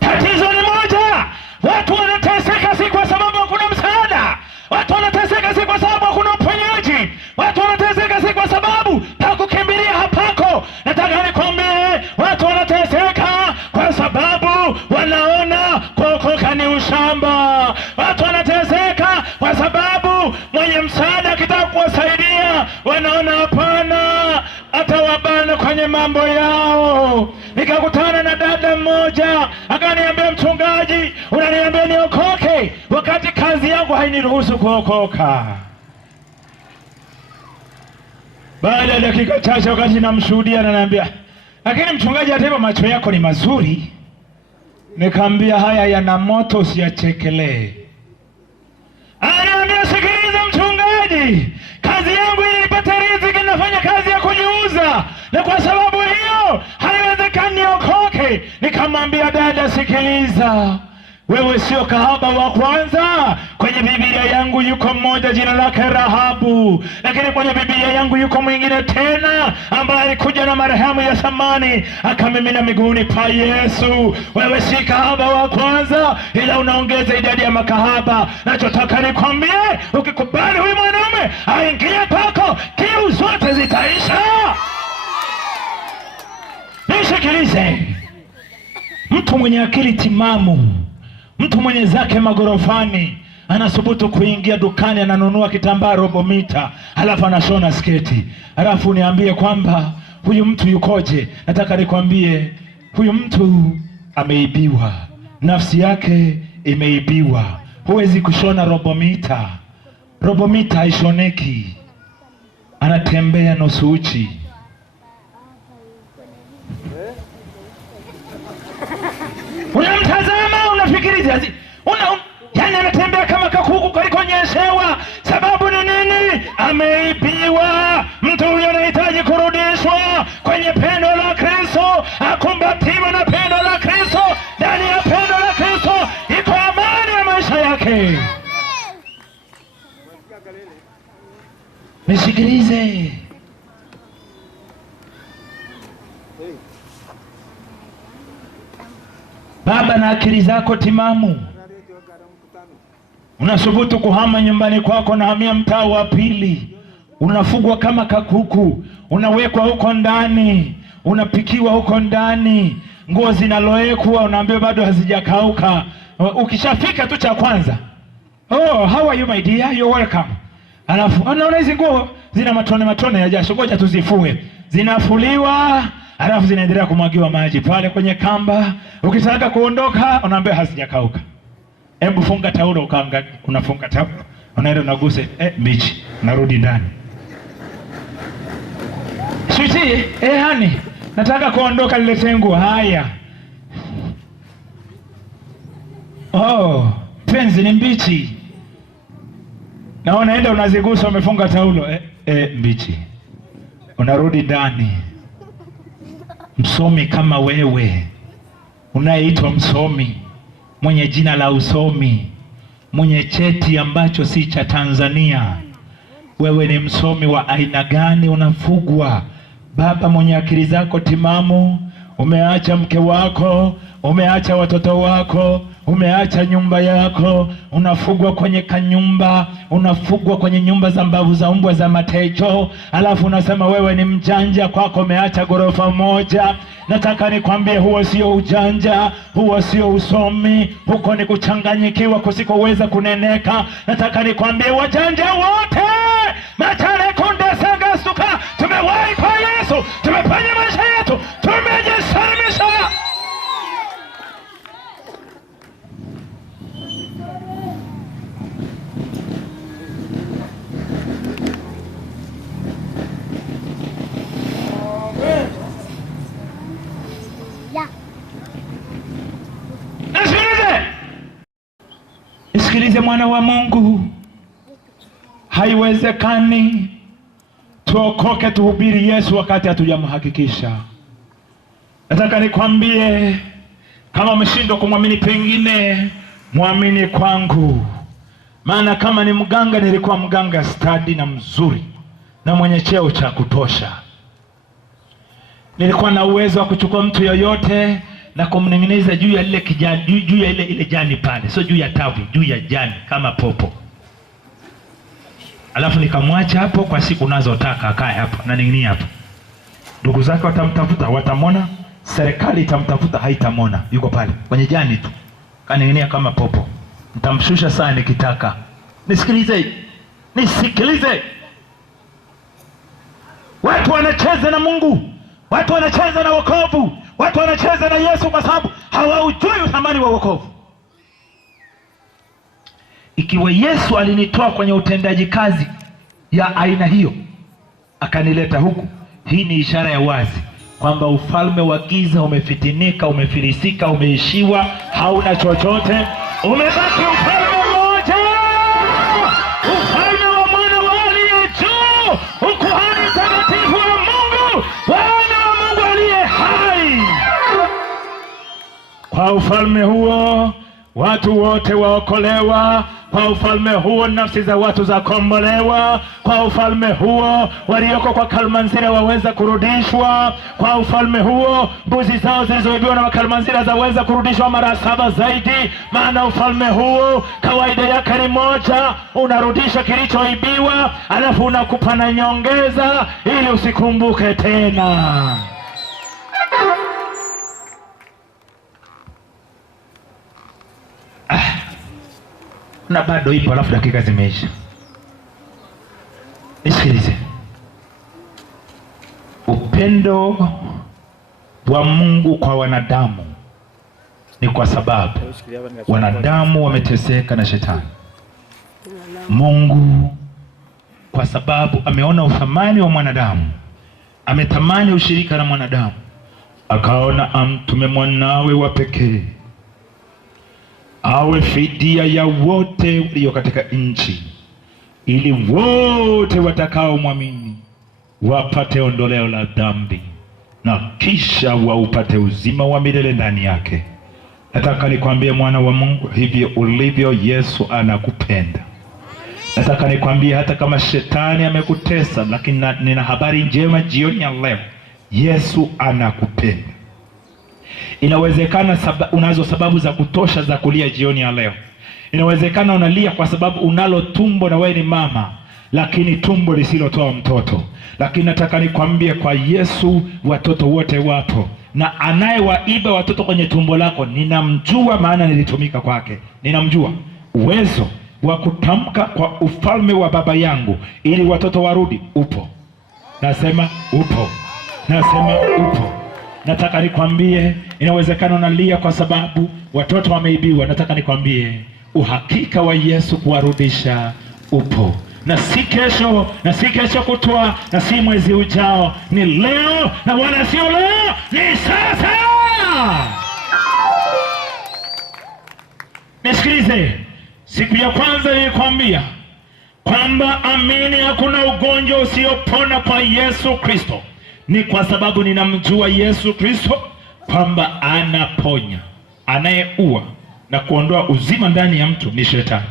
Tatizo ni moja. Watu wanateseka si kwa sababu hakuna msaada. Watu wanateseka si kwa sababu hakuna uponyaji. Watu wanateseka si kwa sababu pa kukimbilia hapako. Nataka nikwambie watu wanateseka kwa sababu wanaona kuokoka ni ushamba. Watu wanateseka kwa sababu mwenye msaada akitaka kuwasaidia wanaona hapana, atawabana kwenye mambo yao. Nikakutana na dada mmoja akaniambia, mchungaji, unaniambia niokoke wakati kazi yangu hainiruhusu kuokoka. Baada ya dakika chache wakati namshuhudia ananiambia, lakini mchungaji, hata hivyo macho yako ni mazuri. Nikamwambia haya yana moto, usiyachekelee. Ananiambia, sikiliza mchungaji, kazi yangu ili nipate riziki nafanya kazi ya kujiuza, na kwa sababu hiyo haiwezekani niokoke. Nikamwambia, dada, sikiliza, wewe sio kahaba wa kwanza. Kwenye Biblia yangu yuko mmoja jina lake Rahabu, lakini kwenye Biblia yangu yuko mwingine tena ambaye alikuja na marehemu ya samani akamimina miguuni pa Yesu. Wewe si kahaba wa kwanza, ila unaongeza idadi ya makahaba. Nachotaka nikwambie, ukikubali huyu mwanaume aingie kwako, kiu zote zitaisha. Nisikilize, mtu Mtu mwenye akili timamu, mtu mwenye zake magorofani, anasubutu kuingia dukani, ananunua kitambaa robo mita, halafu anashona sketi. Halafu niambie kwamba huyu mtu yukoje? Nataka nikwambie huyu mtu ameibiwa, nafsi yake imeibiwa. Huwezi kushona robo mita. Robo mita haishoneki. Anatembea nusu uchi. Unamtazama, unafikiriza yani anatembea kama kakuku kalikonyeshewa. Sababu ni nini? Ameibiwa. Mtu huyo anahitaji kurudishwa kwenye pendo la Kristo, akumbatiwa na pendo la Kristo. Ndani ya pendo la Kristo iko amani ya maisha yake. Nisikilize. Baba, na akili zako timamu, unasubutu kuhama nyumbani kwako na hamia mtaa wa pili. Unafugwa kama kakuku, unawekwa huko ndani, unapikiwa huko ndani, nguo zinalowekwa unaambiwa bado hazijakauka. Ukishafika tu cha kwanza, oh, how are you my dear, you're welcome. Alafu unaona hizi nguo zina matone ya jasho, ngoja tuzifue. Zinafuliwa, alafu zinaendelea kumwagiwa maji pale kwenye kamba. Ukitaka kuondoka unaambiwa hazijakauka. Hebu funga taulo, ukaanga, unafunga taulo, unaenda unaguse, mbichi, narudi ndani. Sweetie, hani, nataka kuondoka, lile nguo. Haya. Oh, penzi ni mbichi. Na unaenda unazigusa, umefunga taulo, mbichi. Unarudi ndani. Msomi kama wewe, unayeitwa msomi, mwenye jina la usomi, mwenye cheti ambacho si cha Tanzania, wewe ni msomi wa aina gani? Unafugwa. Baba mwenye akili zako timamu, umeacha mke wako, umeacha watoto wako, umeacha nyumba yako, unafugwa kwenye kanyumba, unafugwa kwenye nyumba za mbavu za umbwa za matejo. Alafu unasema wewe ni mjanja, kwako umeacha gorofa moja. Nataka nikwambie, huo sio ujanja, huo sio usomi, huko ni kuchanganyikiwa kusikoweza kuneneka. Nataka nikwambie, wajanja wote Matare kunde sanga suka, tumewahi kwa Yesu, tumefanya maisha yetu, tumejisalimisha. Nisikilize mwana wa Mungu, haiwezekani tuokoke tuhubiri Yesu wakati hatujamhakikisha. Nataka nikwambie, kama umeshindwa kumwamini pengine, muamini kwangu. Maana kama ni mganga, nilikuwa mganga stadi na mzuri na mwenye cheo cha kutosha. Nilikuwa na uwezo wa kuchukua mtu yoyote na kumning'iniza juu ya ile kijani, juu ya ile jani pale, sio juu ya tawi, juu ya jani kama popo. Alafu nikamwacha hapo kwa siku unazotaka, akae hapo na ning'inia hapo. Ndugu zake watamtafuta, watamona, serikali itamtafuta, haitamona, yuko pale kwenye jani tu, kaning'inia kama popo. Nitamshusha saa nikitaka. Nisikilize. Watu wanacheza na Mungu, watu wanacheza na wokovu, watu wanacheza na Yesu kwa sababu hawaujui uthamani wa wokovu. Ikiwa Yesu alinitoa kwenye utendaji kazi ya aina hiyo akanileta huku, hii ni ishara ya wazi kwamba ufalme wa giza umefitinika, umefilisika, umeishiwa, hauna chochote. Umebaki ufalme mmoja, ufalme wa mwana wa aliye juu, ukuhani mtakatifu wa Mungu, wana wa Mungu aliye hai. Kwa ufalme huo watu wote waokolewa. Kwa ufalme huo nafsi za watu za kombolewa. Kwa ufalme huo walioko kwa Kalmanzira waweza kurudishwa. Kwa ufalme huo mbuzi zao zilizoibiwa na Kalmanzira zaweza kurudishwa mara 7 zaidi. Maana ufalme huo kawaida yake ni moja, unarudisha kilichoibiwa, alafu unakupa na nyongeza ili usikumbuke tena. na bado ipo, alafu dakika zimeisha. Nisikilize, upendo wa Mungu kwa wanadamu ni kwa sababu wanadamu wameteseka na shetani. Mungu kwa sababu ameona uthamani wa mwanadamu, ametamani ushirika na mwanadamu, akaona amtume mwanawe wa pekee awe fidia ya wote walio katika nchi, ili wote watakao mwamini wapate ondoleo la dhambi na kisha waupate uzima wa milele ndani yake. Nataka nikwambie mwana wa Mungu, hivyo ulivyo Yesu anakupenda. Nataka nikwambie hata kama shetani amekutesa, lakini nina habari njema jioni ya leo, Yesu anakupenda. Inawezekana unazo sababu za kutosha za kulia jioni ya leo. Inawezekana unalia kwa sababu unalo tumbo na wewe ni mama, lakini tumbo lisilotoa mtoto. Lakini nataka nikwambie kwa Yesu watoto wote wapo, na anayewaiba watoto kwenye tumbo lako ninamjua, maana nilitumika kwake. Ninamjua uwezo wa kutamka kwa ufalme wa Baba yangu ili watoto warudi upo. Nasema upo. Nasema upo. Nataka nikwambie, inawezekana unalia kwa sababu watoto wameibiwa. Nataka nikwambie uhakika wa Yesu kuwarudisha upo. Na si kesho, na si kesho kutwa, na si mwezi ujao. Ni leo, na wala sio leo, ni sasa. Nisikilize, siku ya kwanza nilikwambia kwamba amini hakuna ugonjwa usiopona kwa Yesu Kristo. Ni kwa sababu ninamjua Yesu Kristo kwamba anaponya. Anayeua na kuondoa uzima ndani ya mtu ni shetani.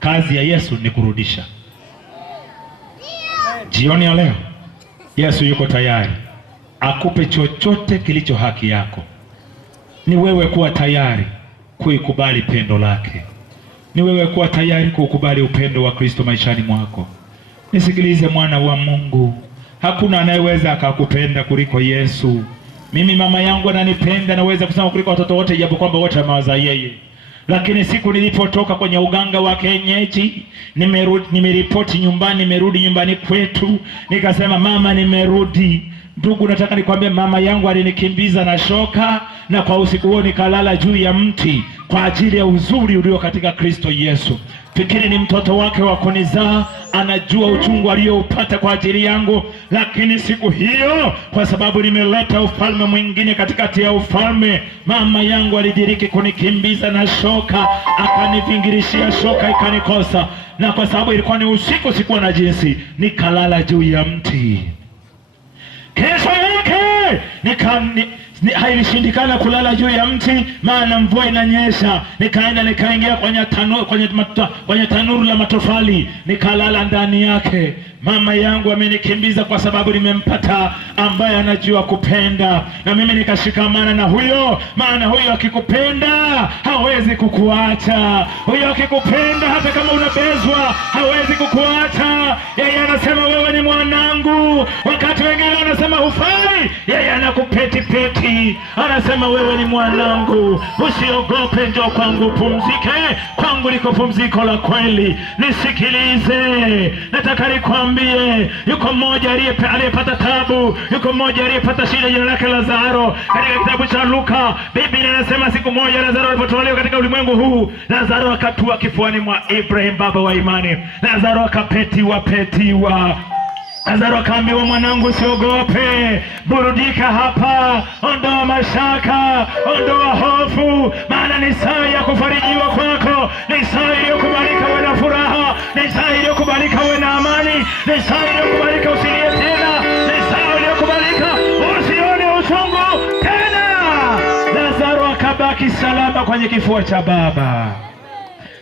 Kazi ya Yesu ni kurudisha. Jioni ya leo Yesu yuko tayari akupe chochote kilicho haki yako. Ni wewe kuwa tayari kuikubali pendo lake. Ni wewe kuwa tayari kukubali upendo wa Kristo maishani mwako. Nisikilize mwana wa Mungu, hakuna anayeweza akakupenda kuliko Yesu. Mimi mama yangu ananipenda, naweza kusema kuliko watoto wote, japo kwamba wote amewaza yeye. Lakini siku nilipotoka kwenye uganga wa kienyeji, nimeripoti nyumbani, nimerudi nyumbani kwetu, nikasema mama, nimerudi. Ndugu, nataka nikwambie mama yangu alinikimbiza na shoka, na kwa usiku huo nikalala juu ya mti kwa ajili ya uzuri ulio katika Kristo Yesu. Fikiri ni mtoto wake wa kunizaa, anajua uchungu alioupata kwa ajili yangu. Lakini siku hiyo, kwa sababu nimeleta ufalme mwingine katikati ya ufalme, mama yangu alidiriki kunikimbiza na shoka, akanivingirishia shoka ikanikosa. Na kwa sababu ilikuwa ni usiku, sikuwa na jinsi, nikalala juu ya mti. Kesho yake hailishindikana kulala juu ya mti, maana mvua inanyesha. Nikaenda nikaingia kwenye tanuru la matofali, nikalala ndani yake. Mama yangu amenikimbiza kwa sababu nimempata ambaye anajua kupenda, na mimi nikashikamana na huyo, maana huyo akikupenda hawezi kukuacha. Huyo akikupenda hata kama unabezwa hawezi kukuacha. Yeye anasema wewe ni mwanangu, wakati wengine wanasema hufai, yeye anakupeti peti, anasema wewe ni mwanangu, usiogope, njoo kwangu pumzike, kwangu liko pumziko la kweli. Nisikilize, nataka nikwambie, yuko mmoja aliyepata tabu, yuko mmoja aliyepata shida, jina lake Lazaro. Katika kitabu cha Luka, Biblia inasema siku moja Lazaro alipotolewa katika ulimwengu huu, Lazaro akatua kifuani mwa Ibrahim, baba wa imani. Lazaro akapetiwa. Lazaro akaambiwa, mwanangu, usiogope, burudika hapa, ondoa mashaka, ondoa hofu, maana ni saa ya kufarijiwa kwako, ni saa iliyokubalika uwe na furaha, ni saa iliyokubalika uwe na amani, ni saa iliyokubalika usilie tena, ni saa iliyokubalika usione uchungu tena. Lazaro akabaki salama kwenye kifua cha baba.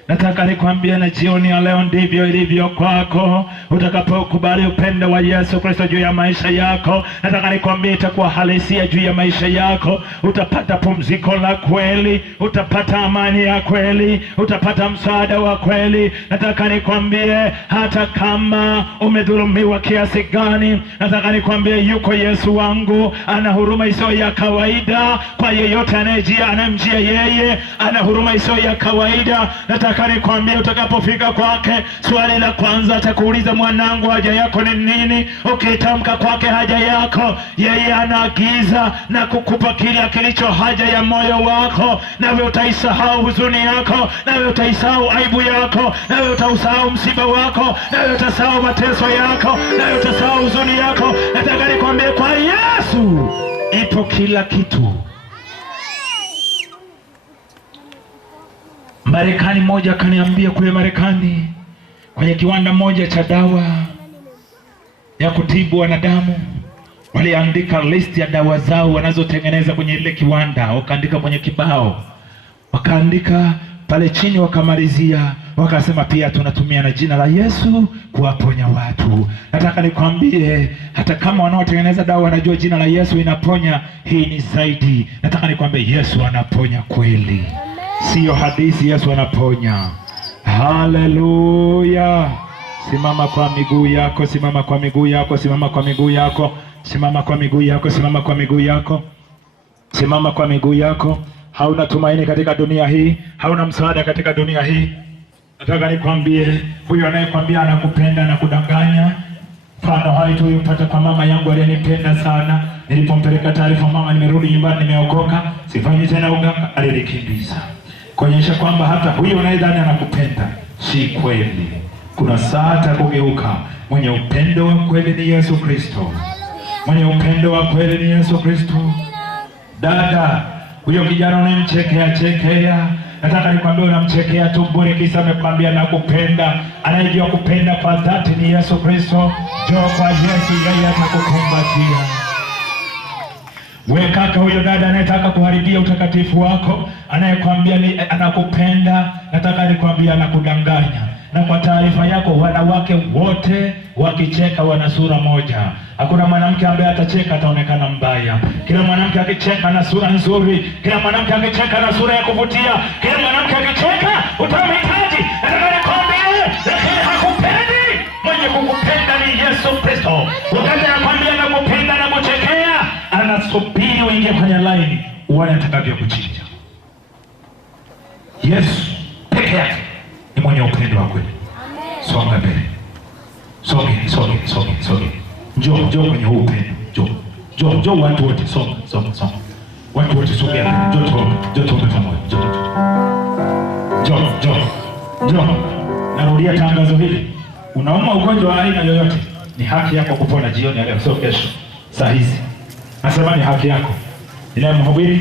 Nataka nikwambie na jioni ya leo ndivyo ilivyo kwako. Utakapokubali upendo wa Yesu Kristo juu ya maisha yako, nataka nikwambie itakuwa halisia juu ya maisha yako. Utapata pumziko la kweli, utapata amani ya kweli, utapata msaada wa kweli. Nataka nikwambie hata kama umedhulumiwa kiasi gani, nataka nikwambie yuko Yesu wangu, ana huruma isiyo ya kawaida kwa yeyote anayemjia yeye, ana huruma isiyo ya kawaida. Nataka Nataka nikwambie, utakapofika kwake, swali la kwanza atakuuliza, mwanangu, haja yako ni nini? Ukitamka kwake haja yako, yeye anaagiza na kukupa kila kilicho haja ya moyo wako. Nawe utaisahau huzuni yako, nawe utaisahau aibu yako, nawe utausahau msiba wako, nawe utasahau mateso yako, nawe utasahau huzuni yako. Nataka nikwambie, kwa Yesu ipo kila kitu. Marekani moja akaniambia, kule Marekani kwenye kiwanda moja cha dawa ya kutibu wanadamu, waliandika list ya dawa zao wanazotengeneza kwenye ile kiwanda, wakaandika kwenye kibao, wakaandika pale chini, wakamalizia wakasema, pia tunatumia na jina la Yesu kuwaponya watu. Nataka nikwambie, hata kama wanaotengeneza dawa wanajua jina la Yesu inaponya, hii ni zaidi. Nataka nikwambie, Yesu anaponya kweli, sio hadithi. Yesu anaponya. Haleluya! Simama kwa miguu yako, simama kwa miguu yako, simama kwa miguu yako, simama kwa miguu yako, simama kwa miguu yako, simama kwa miguu yako. Hauna tumaini katika dunia hii, hauna msaada katika dunia hii. Nataka nikwambie, huyo anayekwambia anakupenda na kudanganya. Mfano hai tulipata kwa mama yangu aliyenipenda sana. Nilipompeleka taarifa, mama, nimerudi nyumbani, nimeokoka, sifanyi tena uganga, alinikimbiza. Kuonyesha kwamba hata huyo unayedhani anakupenda si kweli. Kuna saa atakugeuka. Mwenye upendo wa kweli ni Yesu Kristo. Mwenye upendo wa kweli ni Yesu Kristo. Dada, huyo kijana unamchekea chekea, nataka nikwambie, unamchekea tu bure, kisa amekwambia nakupenda. Anayejua kupenda kwa dhati ni Yesu Kristo. Njoo kwa Yesu, yeye atakukumbatia. Wewe kaka, huyo dada anayetaka kuharibia utakatifu wako, anayekwambia anakupenda, nataka nikwambie anakudanganya. Na kwa taarifa yako, wanawake wote wakicheka wana sura moja. Hakuna mwanamke ambaye atacheka ataonekana mbaya. Kila mwanamke akicheka na sura nzuri, kila mwanamke akicheka na sura ya kuvutia, kila mwanamke akicheka utamhitaji. Nataka nikwambie, lakini hakupendi. Mwenye kukupenda ni Yesu Kristo. Wakati anakwambia nakupenda na kuchekea, anasubiri uingie kwenye laini uone atakavyokuchinja. Yesu peke yake ni mwenye upendo wa kweli. Songa mbele. Soge. Njoo kwenye huu upendo. Njoo watu wote, songa. Watu wote sogea mbele. Njoo tuombe pamoja. Njoo. Narudia tangazo hili. Unauma ugonjwa wa aina yoyote, ni haki yako kupona jioni ya leo, sio kesho. Saa hizi nasema ni haki yako. Ninamhubiri,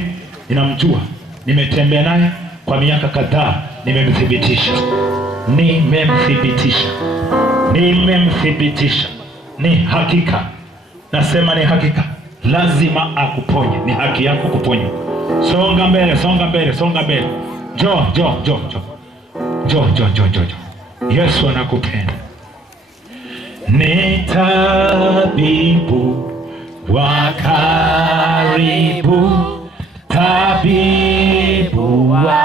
ninamjua, nimetembea naye kwa miaka kadhaa, nimemthibitisha. Ni hakika. Nasema ni hakika. Lazima akuponye. Ni haki yako kuponya. Songa mbele. Njoo. Yesu anakupenda. Ni tabibu wa karibu, tabibu wa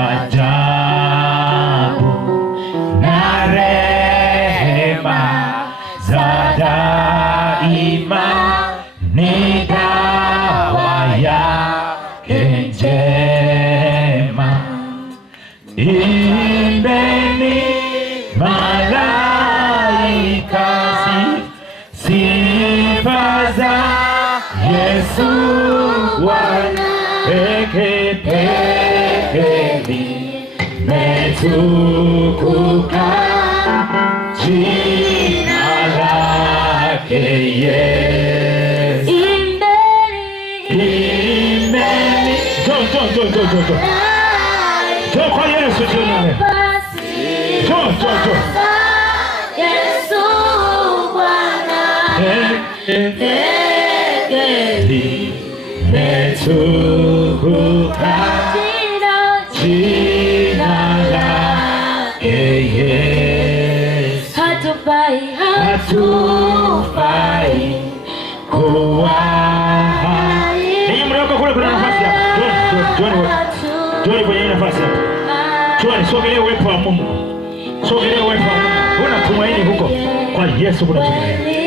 ajabu, na rehema za daima, ni dawa yake njema. Imbeni malaika sifa za Yesu, Bwana peke limetukuka jina lake Yesu. Imbeni. Njoo kwa Yesu jioni. Njoo. Yesu Bwana limetukuka jina lake Yesu. Hatufai kuwa hai. Ni mroko kule, kuna nafasi hapa. Njoni kwenye nafasi hapa. Njoni, sogelea uwepo wa Mungu. Kuna tumaini huko. Kwa Yesu kuna tumaini.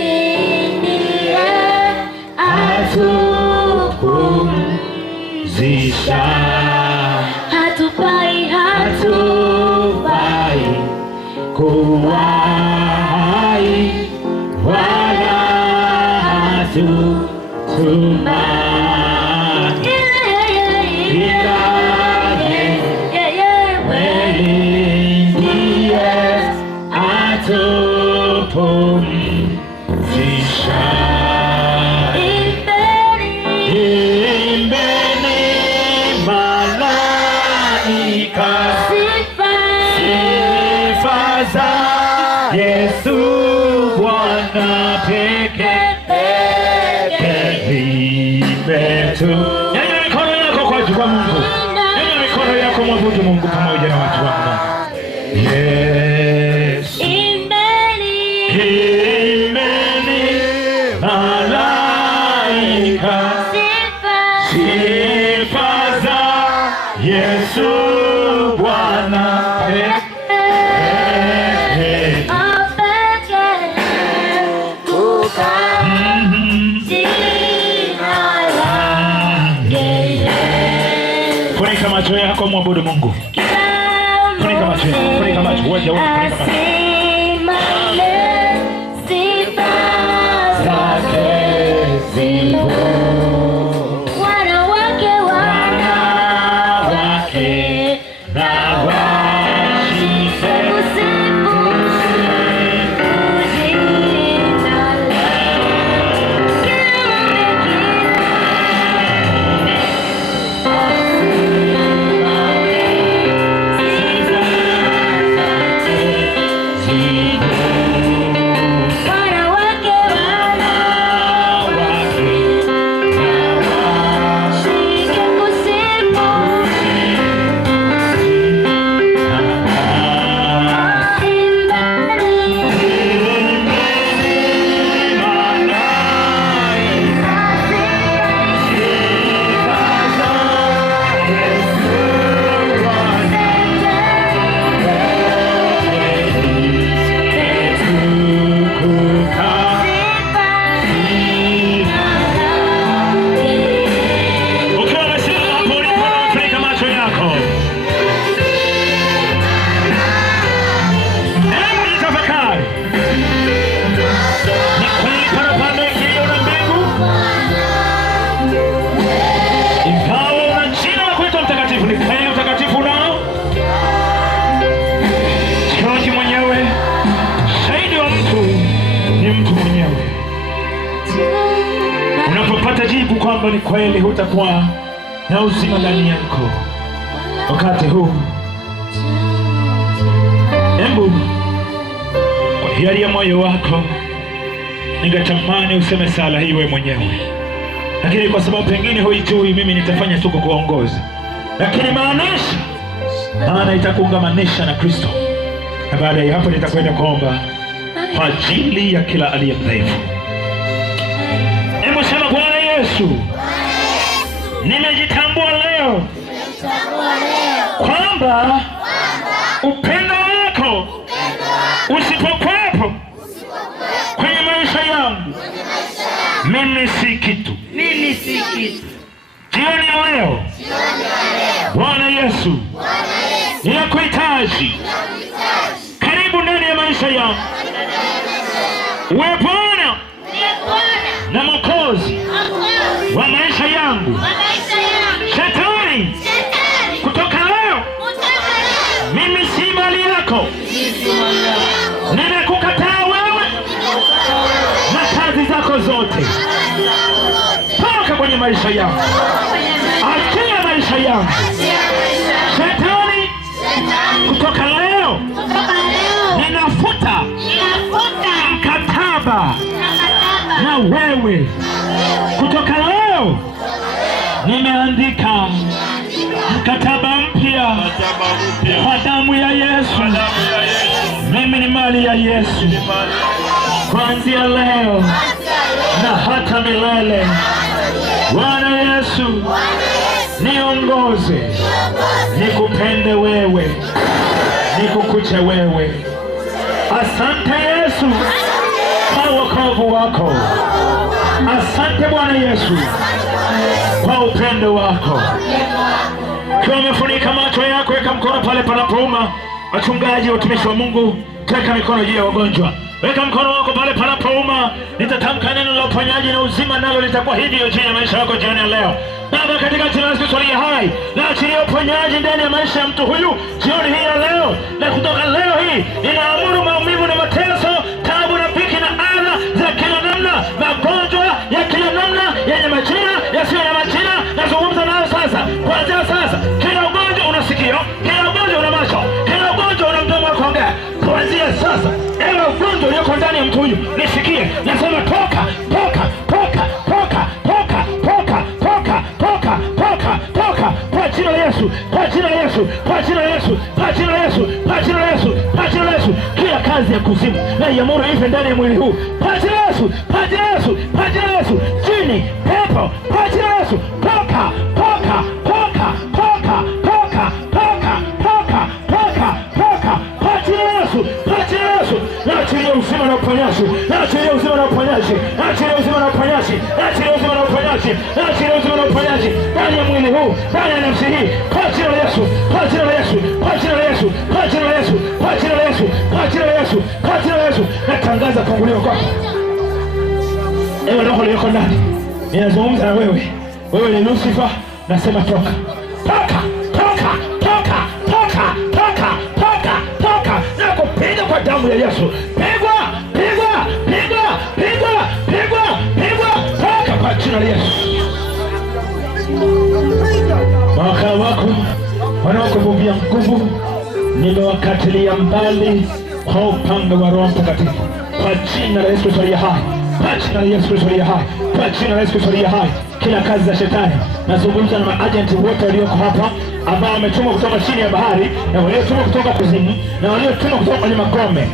Hatupumzisha. Hatufai hai wala hatutumaini ila kweli ndiye atupumzisha. Imbeni malaika sifa za Yesu Bwana pekee. Imetu nyanyua mikono yako kwa ajili ya Mungu. Nyanyua mikono yako mwabudu Mungu pamoja na watu wako. Yes. Imbeni malaika sifa za Yesu Bwana pekee. Funika macho yako mwabudu Mungu. Funika macho yako, funika macho, wote funika macho. Unapopata jibu kwamba ni kweli, hutakuwa na uzima ndani yako wakati huu. Embu kwa hiari ya moyo wako, ningetamani useme sala hii wewe mwenyewe, lakini kwa sababu pengine huijui, mimi nitafanya tu kukuongoza, lakini maana itakuungamanisha na Kristo, na baada ya hapo nitakwenda kuomba kwa ajili ya kila aliye mdhaifu. Hebu sema, Bwana Yesu, nimejitambua leo kwamba upendo wako usipokuwepo kwenye maisha yangu, mimi si kitu. Jioni ya leo, Bwana Yesu, ninakuhitaji. Karibu ndani ya maisha yangu, uwe Bwana na Mwokozi wa maisha yangu. Shetani, kutoka leo mimi si mali yako. Nimekukataa wewe na kazi zako zote. Toka kwenye maisha yangu, achia maisha yangu. Shetani, kutoka leo ninafuta mkataba na wewe. Kutoka leo nimeandika mkataba mpya kwa damu ya Yesu. Mimi ni mali ya Yesu kuanzia leo na hata milele. Bwana Yesu, niongoze, nikupende wewe, nikukuche wewe. Asante Yesu kwa wokovu wako. Asante Bwana Yesu kwa upendo wako. Kwa umefunika macho yako, weka mkono pale panapouma. wachungaji, watumishi wa Mungu, weka mikono juu ya wagonjwa. Weka mkono wako pale panapouma. Nitatamka neno la uponyaji na uzima, nalo litakuwa hivyo juu ya maisha yako jioni ya leo. Baba, katika jina la Yesu aliye hai, na achilia uponyaji ndani ya maisha ya mtu huyu jioni hii ya leo. Na kutoka leo hii inaamuru maumivu na mateso, taabu na dhiki na adha za kila namna, magonjwa ya kila namna yenye majina, yasiyo na majina, nazungumza nao sasa. Kuanzia sasa, kila ugonjwa una sikio, kila ugonjwa una macho, kila ugonjwa una mdomo wa kuongea. Kuanzia sasa, ewe ugonjwa ulioko ndani ya mtu huyu, nisikie. Nasema toka, toka, toka, toka, toka, toka, toka, toka, toka, toka, kwa jina la Yesu, kwa jina la Yesu, kwa jina la Yesu, kwa jina la Yesu, kwa jina la Yesu, kwa jina la Yesu. Kila kazi ya kuzimu na iamuru ife ndani ya mwili huu, kwa jina la Yesu, kwa jina la Yesu, kwa jina la Yesu. Jini, pepo, kwa jina la Yesu, toka, toka, toka, toka, toka, toka, toka, toka, toka, kwa jina la Yesu, kwa jina la Yesu. Naachilia uzima na uponyaji, naachilia uzima na uponyaji, naachilia uzima na uponyaji, naachilia uzima na uponyaji, naachilia uzima na uponyaji ndani ya mwili huu, ndani ya nafsi hii, kwa jina la Yesu, kwa jina la Yesu, kwa jina la Yesu, kwa jina la Yesu, kwa jina la Yesu, kwa jina la Yesu, kwa jina la Yesu. Natangaza kufunguliwa kwako. Ewe roho iliyoko ndani, ninazungumza na wewe. Wewe ni Lucifer, nasema toka, toka, toka, toka, toka, toka, toka, toka, na kupiga kwa damu ya Yesu. Pigwa, pigwa, pigwa, pigwa, pigwa, pigwa, toka kwa jina la Yesu. Wakala wako wanaokuvuvia nguvu nimewakatilia mbali kwa upanga wa Roho Mtakatifu, kwa jina la Yesu aliye hai, kwa jina la Yesu aliye hai, kwa jina la Yesu aliye hai. Kila kazi za shetani, nazungumza na maagenti wote walioko hapa ambao wametumwa kutoka chini ya bahari, na waliotumwa kutoka kuzimu, na waliotumwa kutoka kwenye magome.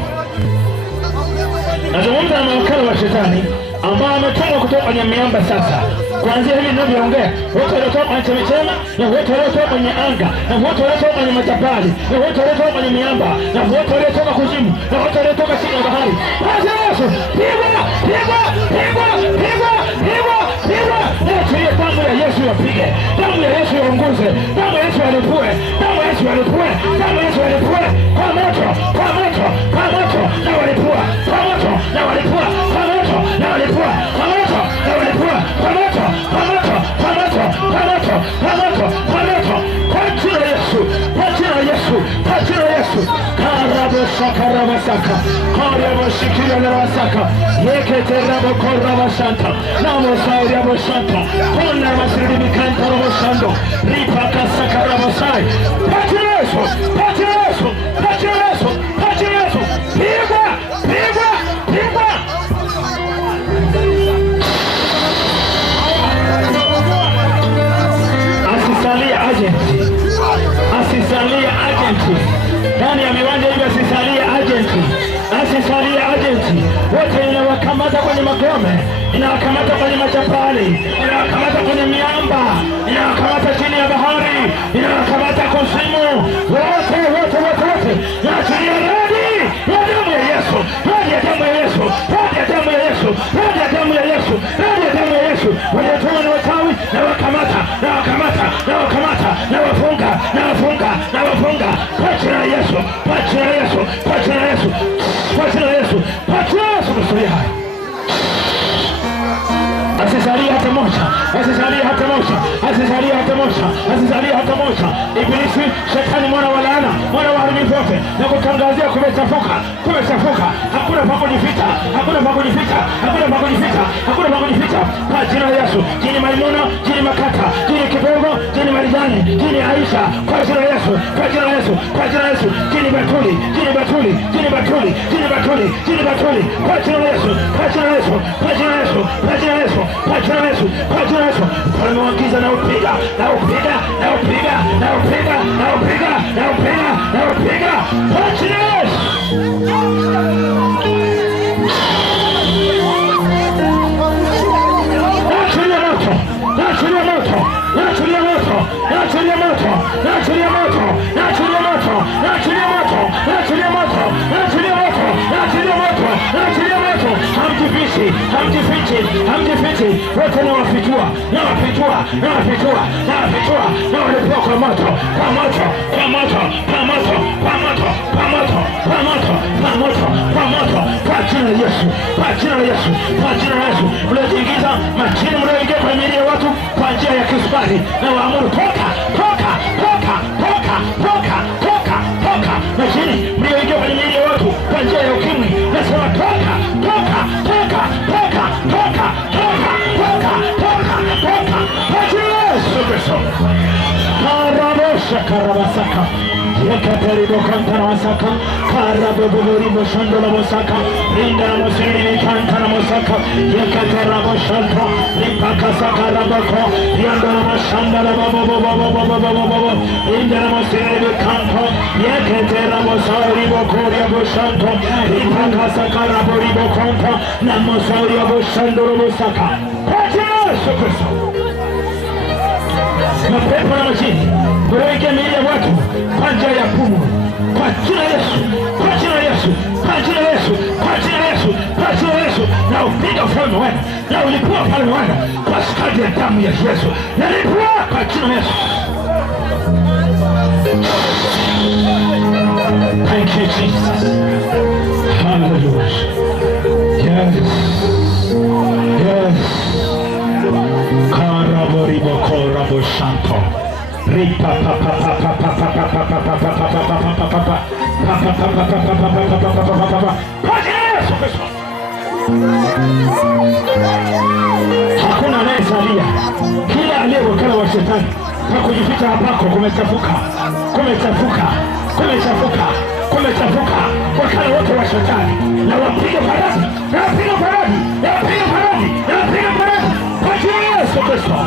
Nazungumza na mawakala wa shetani ambao wametumwa kutoka kwenye miamba. Sasa kuanzia hivi ninavyoongea, wote waliotoka kwenye chemichemi, na wote waliotoka kwenye anga, na wote waliotoka kwenye majabali, na wote waliotoka kwenye miamba, na wote waliotoka kuzimu, na wote waliotoka chini ya bahari, kwa jina la Yesu, pigwa, pigwa, pigwa, pigwa, pigwa, pigwa. Naachilia damu ya Yesu yapige, damu ya Yesu yaunguze, damu ya Yesu yalipue, damu ya Yesu yalipue, damu ya Yesu yalipue, kwa moto, kwa moto, kwa moto, na walipua, kwa moto, na walipua, kwa moto, na walipua, kwa moto, na walipua, kwa moto, kwa moto, kwa moto, kwa moto, kwa moto, kwa moto, kwa jina la Yesu, kwa jina la Yesu, kwa jina la Yesu. Karabosaka rabasaka, karaboshikiria rabasaka, yekete rabokora basanta, namosai rabosanta, kona masiri mikanta raboshando, ripaka saka rabosai. Kwa jina la Yesu, kwa jina la Yesu, kwa jina la Yesu, kwa jina la Yesu. Pigwa, pigwa, pigwa. Asisalie agenti, asisalie agenti ndani ya viwanja hivi, asisalie agenti, asisalie agenti. Wote ninawakamata kwenye magome, ninawakamata kwenye majabali, ninawakamata kwenye miamba, ninawakamata chini ya bahari, ninawakamata kuzimu. Wote, wote, wote, wote, naachilia radi ya damu ya Yesu, radi ya damu ya Yesu, radi ya damu ya Yesu, radi ya damu ya Yesu, radi ya damu ya Yesu. Waliotumwa na wachawi, na wakamata, na wakamata, na wakamata, na wafunga, na wafunga, na wafunga, kwa jina la Yesu, kwa jina la Yesu, kwa jina la Yesu, kwa jina la Yesu, kwa jina la Yesu. Kusudia hai, asisalie hata moja, asisalie hata moja, asisalie hata moja, asisalie hata moja. Ibilisi, shetani, mwana wa laana, mwana wa haribifu wote, na kutangazia kumechafuka, kumechafuka. Hakuna pa kujificha, hakuna pa kujificha, hakuna pa kujificha, hakuna pa kujificha, kwa jina la Yesu. Jini Maimuna, jini Makata, jini Kibogo, jini Marijani, jini Aisha, kwa jina la Yesu, kwa jina la Yesu, kwa jina la Yesu. Jini Batuli, jini Batuli, jini Batuli, jini Batuli, jini Batuli, kwa jina la Yesu, kwa jina la Yesu, kwa jina la Yesu, kwa jina la Yesu, kwa jina la Yesu, kwa jina la Yesu. Mfalme wa giza, na upiga, na upiga, na upiga, na upiga, na upiga, na upiga, na upiga, kwa jina la Yesu. Naachilia moto, naachilia moto, naachilia moto, naachilia moto, naachilia moto, naachilia moto, naachilia moto, naachilia moto, naachilia moto, naachilia moto, naachilia moto. Hamjifichi, hamjifichi, hamjifichi. Wote nawafichua, nawafichua, nawafichua, nawafichua, nawalipua kwa moto, kwa moto, kwa moto, kwa moto, kwa moto, kwa jina la Yesu, kwa jina la Yesu. Mliojiingiza majini, mlioingia kwenye miili ya watu kwa njia ya kisukari, na waamuru toka, toka, toka, toka, toka, toka, toka. Majini mlioingia kwenye miili ya watu kwa njia ya ukimwi, nasema toka, toka, toka, toka, toka, toka, toka, toka, toka, kwa jina la Yesu Kristo. Karabosha karabasaka yekateri dokantana wasaka karabobori boshandolo bosaka rinda na mosiri kantana mosaka yekatera boshanta ripaka sakarabako yanda na mashandala bobo rinda na mosiri kanto yekatera mosari bokoria boshanto ripaka sakarabori bokonto na mosari boshandolo bosaka Yesu Kristo. Mapepo na majini mlioingia miili ya watu kwa njia ya pumu, kwa jina Yesu, kwa jina Yesu, kwa jina Yesu, kwa jina Yesu, kwa jina Yesu, na upiga ufalme wenu, na ulipua ufalme wenu kwa skadi ya damu ya Yesu, na ulipua kwa jina Yesu. Thank you Jesus. Hallelujah. Yes. Yes. Karaboribo shanto. Ripa pa pa pa pa pa pa pa pa pa pa pa pa pa pa pa pa. Hakuna anayesalia. Kila aliyewekana wa shetani na kujificha hapako kumechafuka. Kumechafuka. Kumechafuka. Kumechafuka. Wakala wote wa shetani na wapiga paradi. Na wapiga paradi. Na wapiga paradi. Na wapiga paradi. Kwa jina la Yesu Kristo.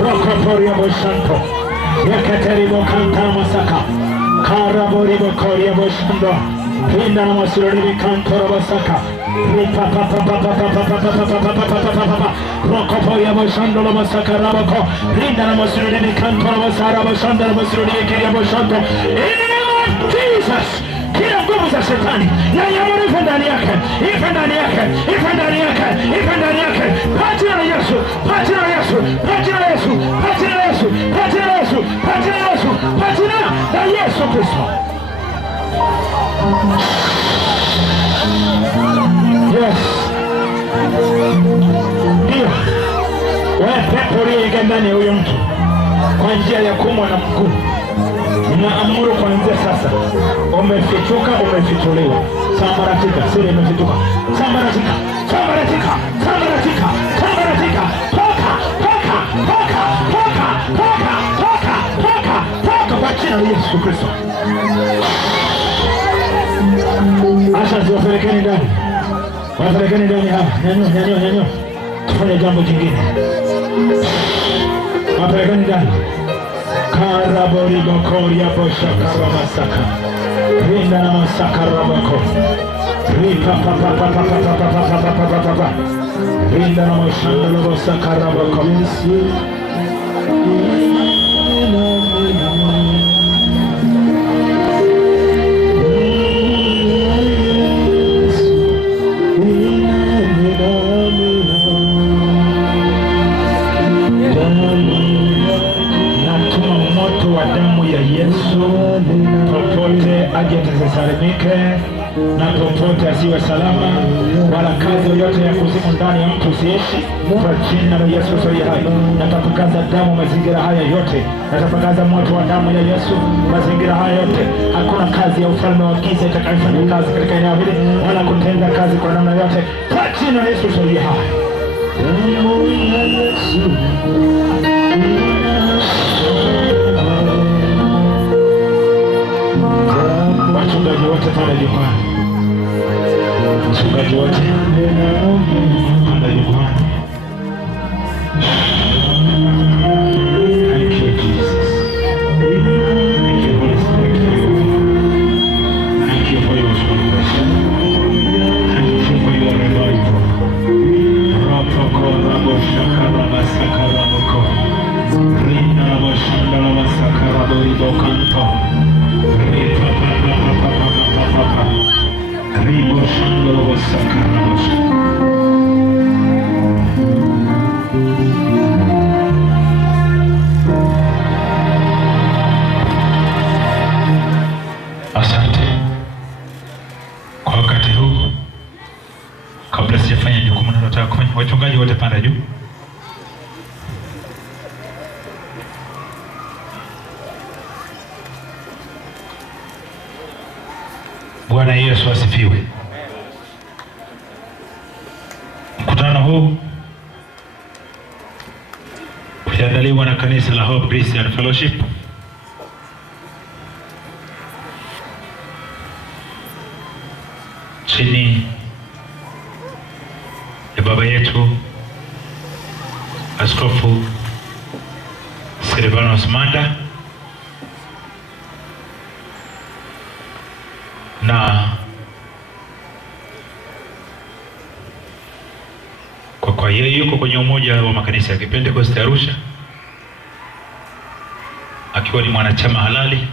Rokoporia boshanto. Yakateri bokanta masaka. Karaboribo koria boshando. Pinda na masirori kantoro basaka. Ripa pa pa pa pa pa pa pa pa pa pa pa pa. Rokoporia boshando lo basaka rabako. Pinda na masirori kantoro basara boshando lo masirori kiria boshando. In the name of Jesus. Kila nguvu za shetani na yamuru ife ndani yake, ife ndani yake, ife ndani yake, ife ndani yake. Kwa jina la Yesu, kwa jina la Yesu, kwa jina la Yesu, kwa jina la Yesu, kwa jina la Yesu, kwa jina la Yesu, kwa jina la Yesu Kristo. Yes. Ndio. Wewe pepo uliye ndani ya huyo mtu kwa njia ya kumwa na mguu, ninaamuru kuanzia sasa, umefichuka, umefichuliwa. Sambaratika, siri imefichuka. Sambaratika, sambaratika, sambaratika, sambaratika. Toka, toka, toka, toka, toka, toka, toka, toka kwa jina la Yesu Kristo. Asha ziwapelekeni ndani. Wapelekeni ndani hapa. Nyanyua. Tufanye jambo jingine. Wapelekeni ndani. Karaboribo koria bosha karabasaka. Rinda na masaka rabako. Ripa pa pa pa pa pa pa pa pa pa pa pa pa. Rinda na mashanda na masaka rabako. Aje tusalimike na popote asiwe salama, wala kazi yoyote ya kuzimu ndani ya mtu usiishi, kwa jina la Yesu aliye hai. Natapakaza damu mazingira haya yote, natapakaza moto wa damu ya Yesu mazingira haya yote. Hakuna kazi ya ufalme wa giza itakayofanya kazi katika eneo hili, wala kutenda kazi kwa namna yote, kwa jina la Yesu aliye hai. Wachungaji wote pale jukwani, wachungaji wote pale jukwani. Thank you Jesus. Thank you Holy Spirit for your word. Thank you for your salvation. Thank you for your revival. Rapoko rabo shakara basakara boko. Rina rabo shandala basakara boribo kanto. Ripa pa pa pa pa pa pa pa. Ribo shandala basakara boko. Asante. Bwana Yesu asifiwe. Mkutano huu uliandaliwa na kanisa la Hope Christian Fellowship chini ya baba yetu Askofu Silvanus Manda na kwa yeye yuko kwenye umoja wa makanisa ya Kipentekoste Arusha, akiwa ni mwanachama halali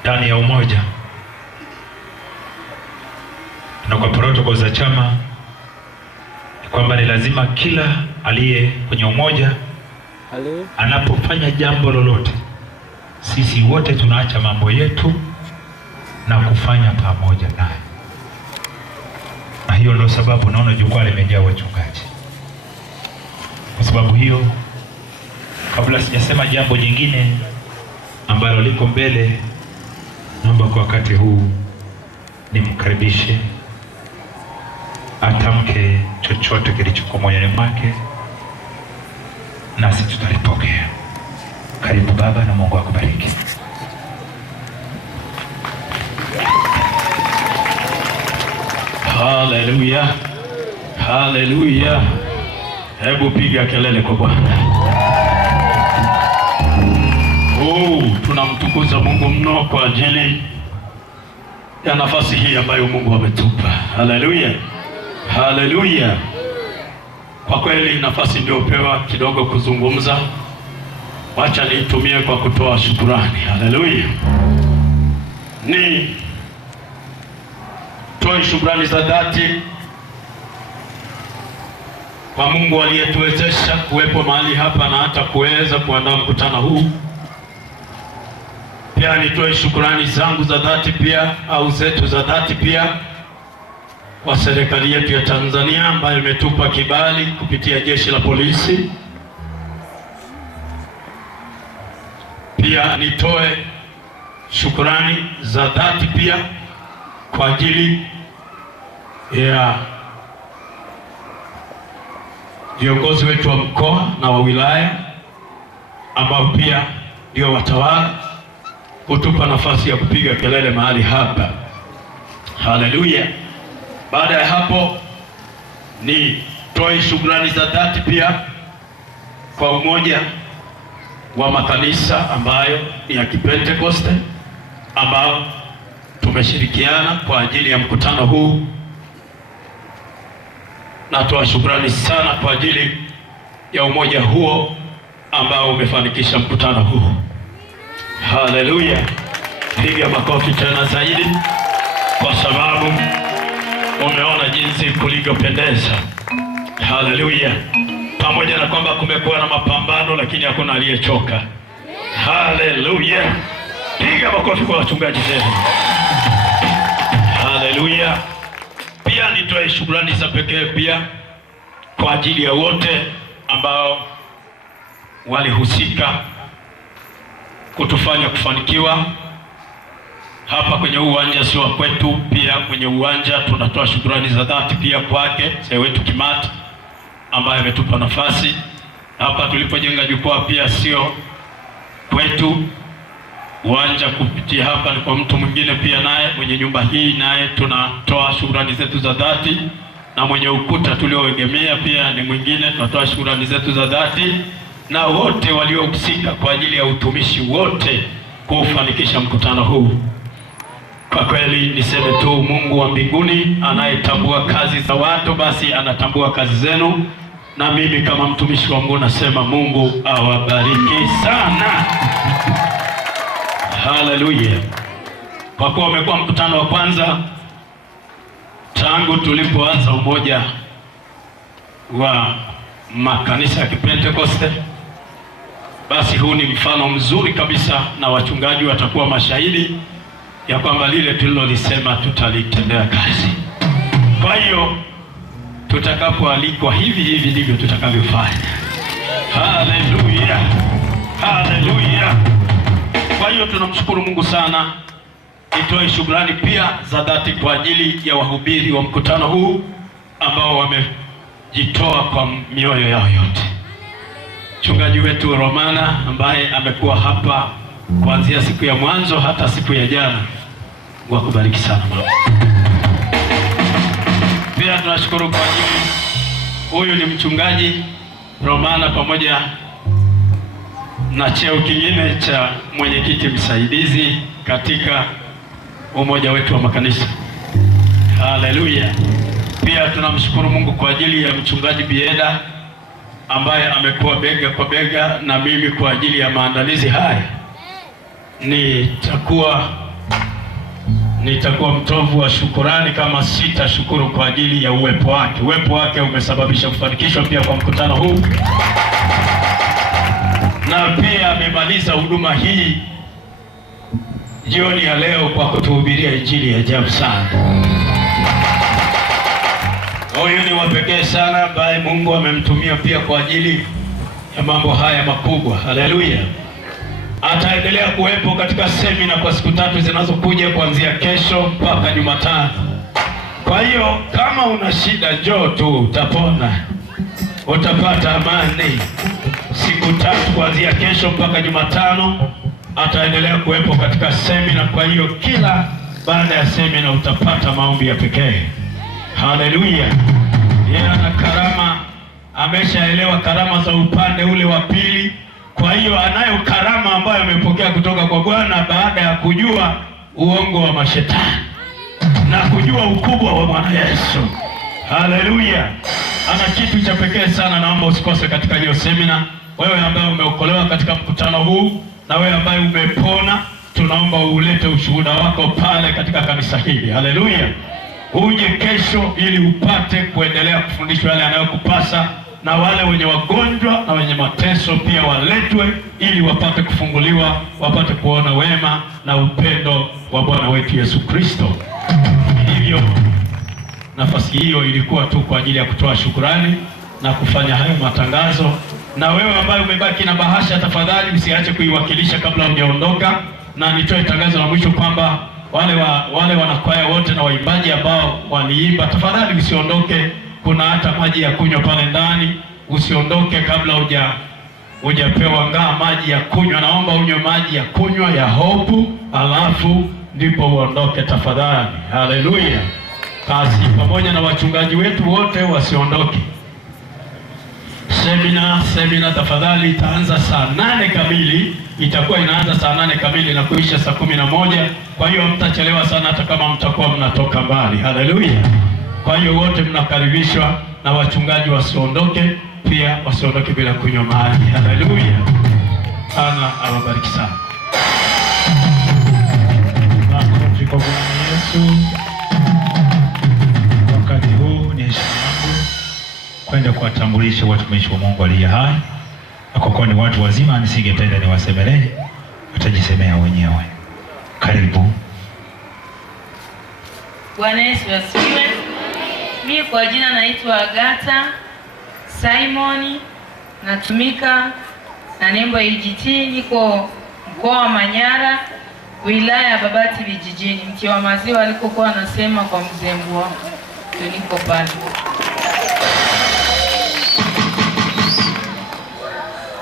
ndani ya umoja, na kwa protokoli za chama ni kwamba ni lazima kila aliye kwenye umoja anapofanya jambo lolote, sisi wote tunaacha mambo yetu na kufanya pamoja naye. Na hiyo ndio sababu naona jukwaa limejaa wachungaji. Kwa sababu hiyo, kabla sijasema jambo jingine ambalo liko mbele, naomba kwa wakati huu nimkaribishe atamke chochote kilichoko moyoni mwake, nasi tutalipokea. Karibu baba, na Mungu akubariki. Haleluya, haleluya. Hebu piga kelele kwa Bwana. Tunamtukuza Mungu mno kwa ajili ya nafasi hii ambayo Mungu ametupa. Haleluya, haleluya. Kwa kweli nafasi ndio pewa kidogo kuzungumza, wacha niitumie kwa kutoa shukrani. Haleluya. Ni toe shukrani za dhati kwa Mungu aliyetuwezesha kuwepo mahali hapa na hata kuweza kuandaa mkutano huu. Pia nitoe shukrani zangu za dhati pia, au zetu za dhati pia, kwa serikali yetu ya Tanzania ambayo imetupa kibali kupitia jeshi la polisi. Pia nitoe shukrani za dhati pia kwa ajili ya viongozi wetu wa mkoa na wa wilaya ambao pia ndio watawala kutupa nafasi ya kupiga kelele mahali hapa. Haleluya. Baada ya hapo, ni toe shukrani za dhati pia kwa umoja wa makanisa ambayo ni ya Kipentekoste ambao tumeshirikiana kwa ajili ya mkutano huu. Natoa shukrani sana kwa ajili ya umoja huo ambao umefanikisha mkutano huu. Haleluya. Piga makofi tena zaidi, kwa sababu umeona jinsi kulivyopendeza. Haleluya. Pamoja na kwamba kumekuwa na mapambano, lakini hakuna aliyechoka. Haleluya. Piga makofi kwa wachungaji tena. Haleluya. Pia nitoe shukrani za pekee pia kwa ajili ya wote ambao walihusika kutufanya kufanikiwa hapa kwenye uwanja. Sio kwetu, pia kwenye uwanja tunatoa shukrani za dhati pia kwake mzee wetu Kimati ambaye ametupa nafasi hapa tulipojenga jukwaa. Pia sio kwetu uwanja kupitia hapa, ni kwa mtu mwingine pia, naye mwenye nyumba hii, naye tunatoa shukrani zetu za dhati, na mwenye ukuta tulioegemea pia ni mwingine, tunatoa shukrani zetu za dhati, na wote waliohusika kwa ajili ya utumishi wote kufanikisha mkutano huu. Kwa kweli niseme tu, Mungu wa mbinguni anayetambua kazi za watu, basi anatambua kazi zenu, na mimi kama mtumishi wa Mungu nasema Mungu awabariki sana. Haleluya. Kwa kuwa umekuwa mkutano wa kwanza tangu tulipoanza umoja wa makanisa ya Kipentekoste, basi huu ni mfano mzuri kabisa, na wachungaji watakuwa mashahidi ya kwamba lile tulilolisema tutalitendea kazi. Kwa hiyo tutakapoalikwa, hivi hivi ndivyo tutakavyofanya. Haleluya, haleluya. Kwa hiyo tunamshukuru Mungu sana nitoe shukrani pia za dhati kwa ajili ya wahubiri wa mkutano huu ambao wamejitoa kwa mioyo yao yote. Mchungaji wetu Romana ambaye amekuwa hapa kuanzia siku ya mwanzo hata siku ya jana, Mungu akubariki sana mama. Pia tunashukuru kwa ajili, huyu ni mchungaji Romana pamoja na cheo kingine cha mwenyekiti msaidizi katika umoja wetu wa makanisa. Haleluya. Pia tunamshukuru Mungu kwa ajili ya mchungaji Bieda ambaye amekuwa bega kwa bega na mimi kwa ajili ya maandalizi haya. Nitakuwa mtovu wa shukurani kama sitashukuru kwa ajili ya uwepo wake. Uwepo wake umesababisha kufanikishwa pia kwa mkutano huu, na pia amemaliza huduma hii jioni ya leo kwa kutuhubiria injili ya ajabu sana. Huyu ni wa pekee sana ambaye Mungu amemtumia pia kwa ajili ya mambo haya makubwa. Haleluya. Ataendelea kuwepo katika semina kwa siku 3 zinazokuja kuanzia kesho mpaka Jumatano. Kwa hiyo kama una shida njoo tu, utapona. Utapata amani. Siku 3 kuanzia kesho mpaka Jumatano ataendelea kuwepo katika semina. Kwa hiyo kila baada ya semina utapata maombi ya pekee. Haleluya. Yeye ana karama, ameshaelewa karama za upande ule wa pili. Kwa hiyo anayo karama ambayo amepokea kutoka kwa Bwana baada ya kujua uongo wa mashetani na kujua ukubwa wa Bwana Yesu. Haleluya. Ana kitu cha pekee sana, naomba usikose katika hiyo semina. Wewe ambaye umeokolewa katika mkutano huu na wewe ambaye umepona, tunaomba ulete ushuhuda wako pale katika kanisa hili. Haleluya. Uje kesho ili upate kuendelea kufundishwa yale yanayokupasa, na wale wenye wagonjwa na wenye mateso pia waletwe ili wapate kufunguliwa, wapate kuona wema na upendo wa Bwana wetu Yesu Kristo. Hivyo nafasi hiyo ilikuwa tu kwa ajili ya kutoa shukrani na kufanya hayo matangazo. Na wewe ambaye umebaki na bahasha, tafadhali usiache kuiwakilisha kabla hujaondoka. Na nitoe tangazo la mwisho kwamba wale wanakwaya wote na waimbaji ambao waliimba, tafadhali usiondoke. Kuna hata maji ya kunywa pale ndani. Usiondoke kabla hujapewa maji ya kunywa. Naomba unywe maji ya kunywa ya Hope, alafu ndipo uondoke tafadhali. Haleluya. Basi pamoja na wachungaji wetu wote wasiondoke. Semina tafadhali itaanza saa 8 kamili. Itakuwa inaanza saa 8 kamili na kuisha saa 11. Kwa hiyo mtachelewa sana hata kama mtakuwa mnatoka mbali. Haleluya. Kwa hiyo wote mnakaribishwa, na wachungaji wasiondoke pia, wasiondoke bila kunywa maji. Haleluya. Bwana awabariki sana. Makofi kwa Bwana Yesu. Wakati huu ni heshima yangu kwenda kuwatambulisha watumishi wa Mungu aliye hai. Na kwa kuwa ni watu wazima, nisingependa niwasemelee, watajisemea wenyewe. Karibu. Bwana Yesu asifiwe. Mimi kwa jina naitwa Agata Simon, natumika na nembo EGT, niko mkoa wa Manyara, wilaya ya Babati vijijini, mti wa maziwa alikokuwa anasema kwa mzee wangu. Niko pale.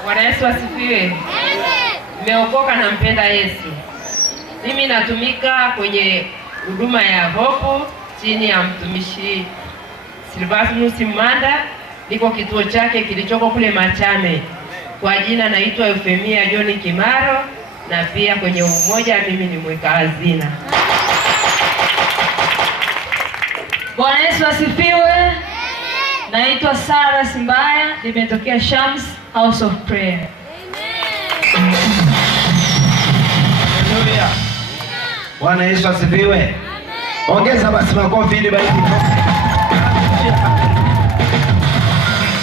Bwana Yesu asifiwe. Nimeokoka na mpenda Yesu. Mimi natumika kwenye huduma ya Hope chini ya mtumishi Silvanus Manda. Niko kituo chake kilichoko kule Machame. Kwa jina naitwa Eufemia John Kimaro, na pia kwenye umoja mimi ni mweka hazina. Bwana Yesu asifiwe. Naitwa Sara Simbaya, nimetokea Shams House of Prayer. Haleluya. Bwana Yesu asifiwe. Ongeza basi makofi ili bariki.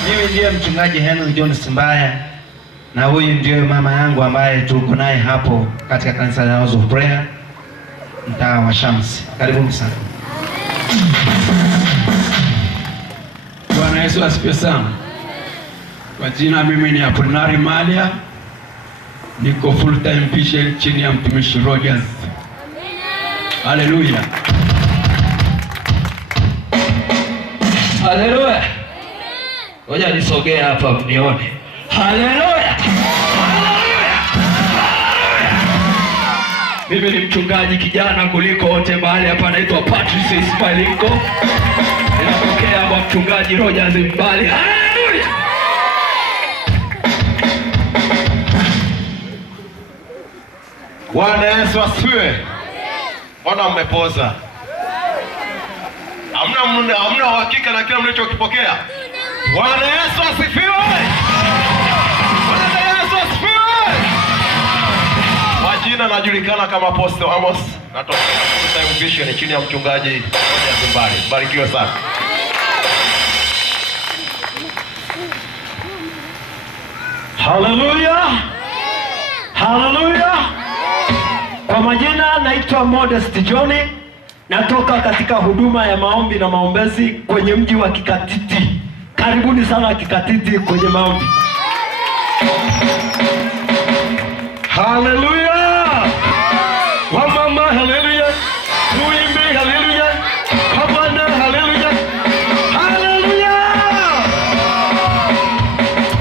Mimi ndiye mchungaji Henry John Simbaya, na huyu ndiye mama yangu ambaye tuko naye hapo katika kanisa la House of Prayer mtaa wa Shams. Karibuni sana. Bwana Yesu asifiwe sana. Kwa jina mimi ni Apolinari Malia, niko full time official chini ya mtumishi Rogers. Haleluya. Haleluya. Ngoja nisogee hapa mnione. Haleluya. Mimi ni mchungaji kijana kuliko wote mahali hapa, naitwa Patrice Ismailinko. Ninapokea kwa mchungaji Rogers Mbali. Haleluya. Bwana Yesu asifiwe. Bwana mmepoza. Hamna uhakika na kile mlichokipokea. Bwana Yesu asifiwe. Bwana Yesu asifiwe. Kwa jina najulikana kama Apostle Amos, natoka Full-Time Vision chini ya mchungaji Rogers Mbali. Barikiwe sana. Haleluya. Haleluya. Kwa majina naitwa Modest John, natoka katika huduma ya maombi na maombezi kwenye mji wa Kikatiti. Karibuni sana Kikatiti kwenye maombi. Haleluya. Wamama haleluya. Tuimbe haleluya. Kabana haleluya. Haleluya.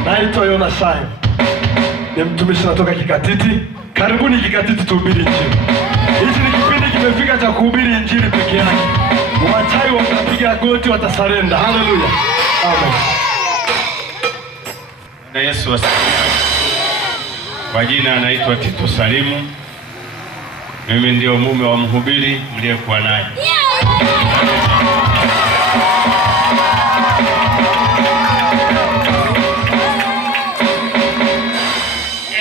Naitwa Yona Shayo, ni mtumishi natoka Kikatiti. Karibuni Kikatiti tuhubiri Injili. Hichi ni kipindi kimefika cha kuhubiri Injili peke yake. Wachawi watapiga goti, watasarenda. Haleluya. Amen. Na Yesu asifiwe. Kwa jina anaitwa Tito Salimu. Mimi ndio mume wa mhubiri mliyekuwa naye.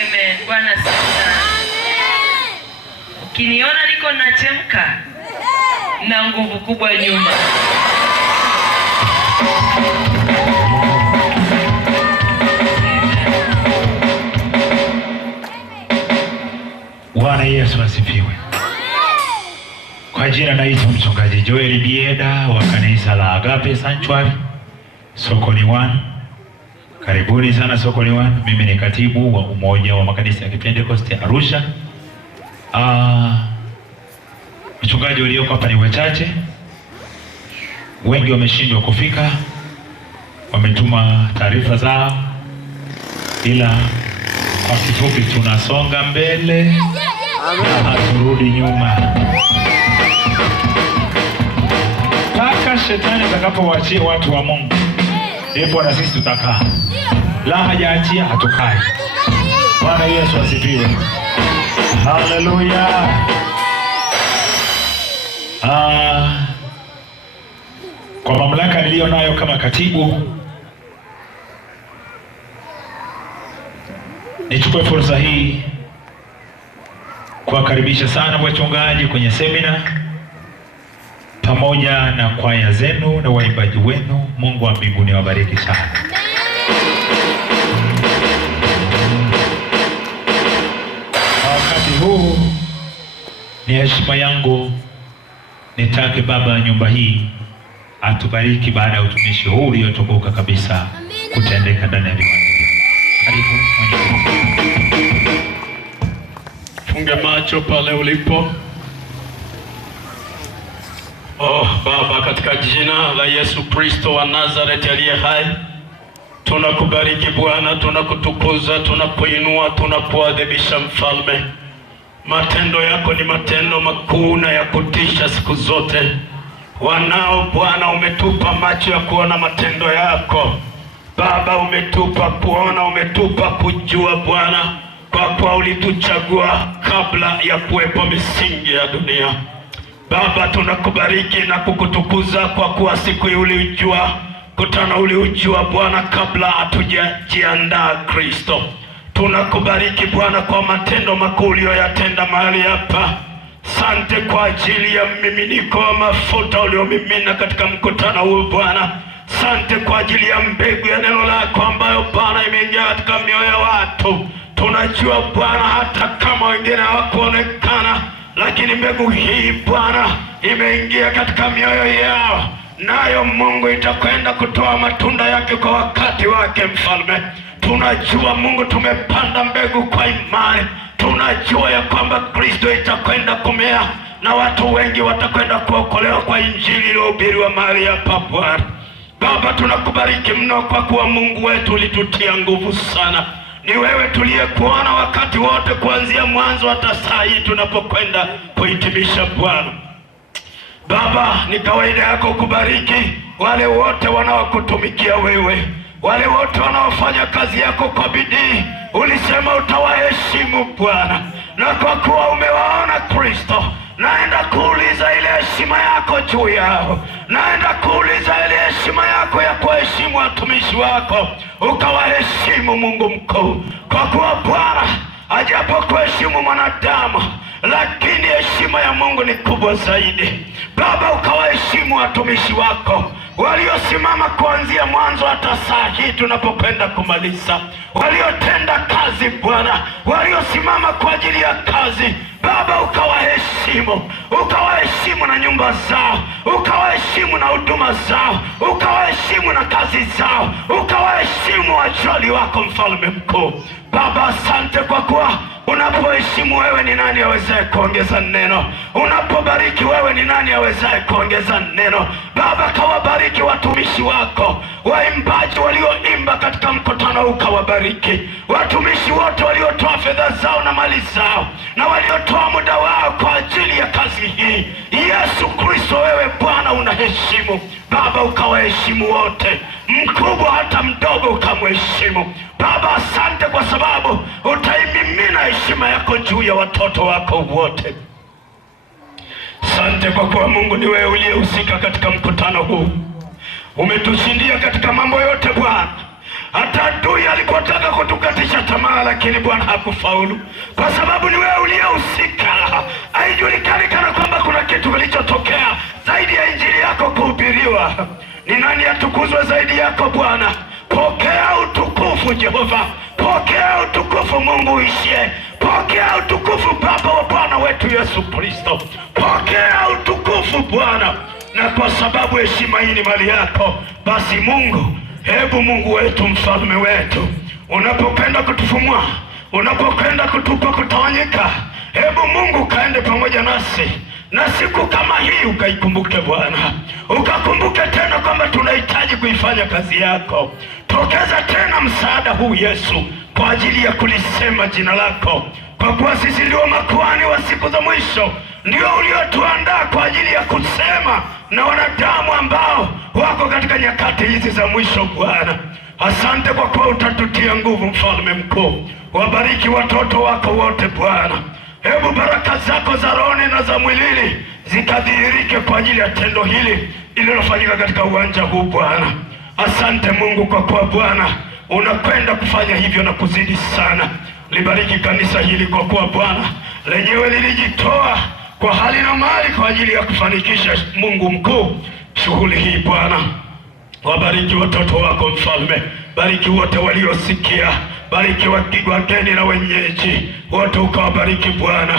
Amen. Bwana sana. Ukiniona niko nachemka na nguvu kubwa nyuma. Bwana Yesu asifiwe. Kwa jina naitwa mchungaji Joel Bieda wa kanisa la Agape Sanctuary Sokoni 1. Karibuni sana Sokoni 1. Mimi ni katibu wa umoja wa makanisa ya Pentecost Arusha. Mchungaji walioko hapa ni wachache. Wengi wameshindwa kufika. Wametuma taarifa zao. Ila kwa kifupi tunasonga mbele na haturudi nyuma. Mpaka shetani atakapowaachia watu wa Mungu, ndipo na sisi tutakaa. La hajaachia hatukai. Bwana Yesu asifiwe. Haleluya. Kwa mamlaka niliyo nayo kama katibu, nichukue fursa hii kuwakaribisha sana wachungaji kwenye semina pamoja na kwaya zenu na waimbaji wenu. Mungu wa mbinguni awabariki sana. Wakati huu ni heshima yangu nitake baba nyumba hii atubariki baada ya utumishi huu uliotukuka kabisa kutendeka ndani ya viwanja. Karibu mwenye. Funge macho pale ulipo. Baba, katika jina la Yesu Kristo wa Nazareti aliye hai, tunakubariki Bwana, tunakutukuza, tunapoinua, tunapoadhimisha Mfalme. Matendo yako ni matendo makuu na ya kutisha siku zote. Wanao Bwana, umetupa macho ya kuona matendo yako. Baba, umetupa kuona, umetupa kujua Bwana, kwa kuwa ulituchagua kabla ya kuwepo misingi ya dunia. Baba, tunakubariki na kukutukuza kwa kuwa siku hii ulijua, kutana uliujua Bwana kabla hatujajiandaa Kristo. Tunakubariki Bwana kwa matendo makuu uliyoyatenda mahali hapa. Sante kwa ajili ya mmiminiko wa mafuta uliomimina katika mkutano huu Bwana. Sante kwa ajili ya mbegu ya neno lako ambayo Bwana imeingia katika mioyo ya watu. Tunajua Bwana hata kama wengine hawakuonekana, lakini mbegu hii Bwana imeingia katika mioyo yao, nayo Mungu itakwenda kutoa matunda yake kwa wakati wake Mfalme. Tunajua Mungu, tumepanda mbegu kwa imani. Tunajua ya kwamba Kristo itakwenda kumea na watu wengi watakwenda kuokolewa kwa injili iliyohubiriwa mahali hapa Bwana. Baba, tunakubariki mno kwa kuwa Mungu wetu ulitutia nguvu sana. Ni wewe tuliyekuona wakati wote kuanzia mwanzo hata saa hii tunapokwenda kuhitimisha Bwana. Baba, ni kawaida yako kubariki wale wote wanaokutumikia wewe, wale wote wanaofanya kazi yako kwa bidii. Ulisema utawaheshimu Bwana, na kwa kuwa umewaona Kristo, naenda kuuliza ile heshima yako juu yao. Naenda kuuliza ile heshima yako ya kuheshimu watumishi wako, ukawaheshimu Mungu mkuu, kwa kuwa Bwana ajapo kuheshimu mwanadamu, lakini heshima ya Mungu ni kubwa zaidi. Baba, ukawaheshimu watumishi wako waliosimama kuanzia mwanzo hata saa hii tunapokwenda kumaliza, waliotenda kazi Bwana, waliosimama kwa ajili ya kazi. Baba, ukawaheshimu, ukawaheshimu na nyumba zao, ukawaheshimu na huduma zao, ukawaheshimu na kazi zao, ukawaheshimu wajoli wako, mfalme mkuu. Baba, asante kwa kuwa unapoheshimu wewe, ni nani awezaye kuongeza neno? Unapobariki wewe, ni nani awezaye kuongeza neno? Baba, kawabariki watumishi wako, waimbaji walioimba katika mkutano huu, kawabariki watumishi wote waliotoa fedha zao na mali zao, na waliotoa muda wao kwa ajili ya kazi hii. Yesu Kristo, wewe Bwana unaheshimu. Baba, ukawaheshimu wote, mkubwa hata mdogo ukamheshimu. Baba, asante kwa sababu utaimimina heshima yako juu ya watoto wako wote. Asante kwa kuwa Mungu ni wewe uliyehusika katika mkutano huu. Umetushindia katika mambo yote Bwana. Hata adui alipotaka kutukatisha tamaa, lakini Bwana hakufaulu, kwa sababu ni wewe uliyehusika. Haijulikani kana kwamba kuna kitu kilichotokea zaidi ya injili yako kuhubiriwa. Ni nani atukuzwe zaidi yako Bwana? Pokea utukufu Jehova, pokea utukufu Mungu uishie, pokea utukufu Baba wa Bwana wetu Yesu Kristo, pokea utukufu Bwana. Na kwa sababu heshima hii ni mali yako, basi Mungu, hebu Mungu wetu, mfalme wetu, unapopenda kutufumua, unapokwenda kutupa kutawanyika, hebu Mungu kaende pamoja nasi, na siku kama hii ukaikumbuke Bwana, ukakumbuke tena kwamba tunahitaji kuifanya kazi yako. Tokeza tena msaada huu Yesu, kwa ajili ya kulisema jina lako, kwa kuwa sisi ndio makuhani wa siku za mwisho, ndio uliotuandaa kwa ajili ya kusema na wanadamu ambao wako katika nyakati hizi za mwisho Bwana. Asante kwa kuwa utatutia nguvu, mfalme mkuu. Wabariki watoto wako wote Bwana. Hebu baraka zako za rohoni na za mwilini zikadhihirike kwa ajili ya tendo hili lililofanyika katika uwanja huu Bwana. Asante Mungu kwa kuwa Bwana unakwenda kufanya hivyo na kuzidi sana. Libariki kanisa hili kwa kuwa Bwana lenyewe lilijitoa kwa hali na mali kwa ajili ya kufanikisha, Mungu mkuu, shughuli hii Bwana. Wabariki watoto wako mfalme, bariki wote waliosikia, bariki wageni na wenyeji wote, ukawabariki Bwana.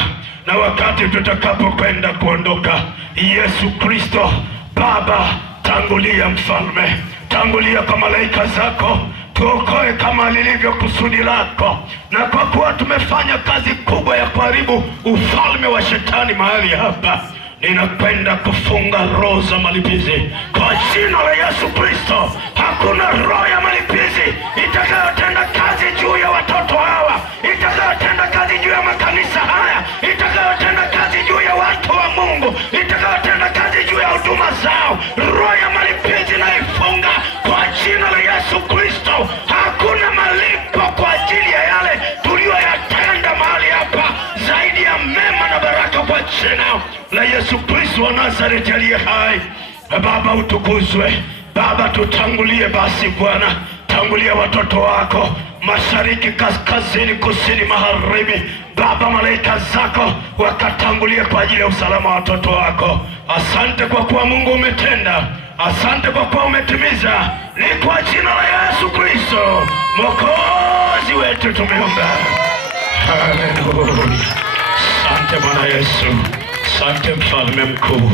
Na wakati tutakapokwenda kuondoka, Yesu Kristo Baba, tangulia mfalme, tangulia kwa malaika zako, tuokoe kama lilivyo kusudi lako. Na kwa kuwa tumefanya kazi kubwa ya kuharibu ufalme wa shetani mahali hapa, ninakwenda kufunga roho za malipizi kwa jina la Yesu Kristo. Hakuna roho ya malipizi itakayotenda kazi juu ya watoto hawa, itakayotenda kazi juu ya makanisa haya, itakayotenda kazi juu ya watu wa Mungu, itakayotenda kazi juu ya huduma zao. Roho ya malipizi naifunga kwa jina la Yesu Kristo. Hakuna malipo kwa ajili ya yale tuliyoyatenda mahali hapa, zaidi ya mema na baraka kwa jina la Yesu Kristo wa Nazareti aliye hai. Baba, utukuzwe Baba, tutangulie basi Bwana, tangulia watoto wako mashariki, kaskazini, kusini, magharibi. Baba, malaika zako wakatangulia kwa ajili ya usalama wa watoto wako. Asante kwa kuwa Mungu umetenda, asante kwa kuwa umetimiza. Ni kwa jina la Yesu Kristo Mwokozi wetu tumeomba. Haleluya. Asante Bwana Yesu, asante mfalme mkuu.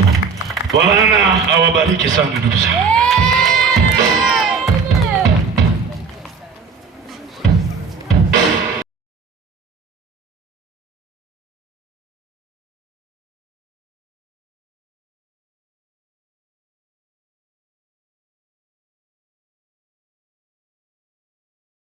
Bwana awabariki sana ndugu zangu.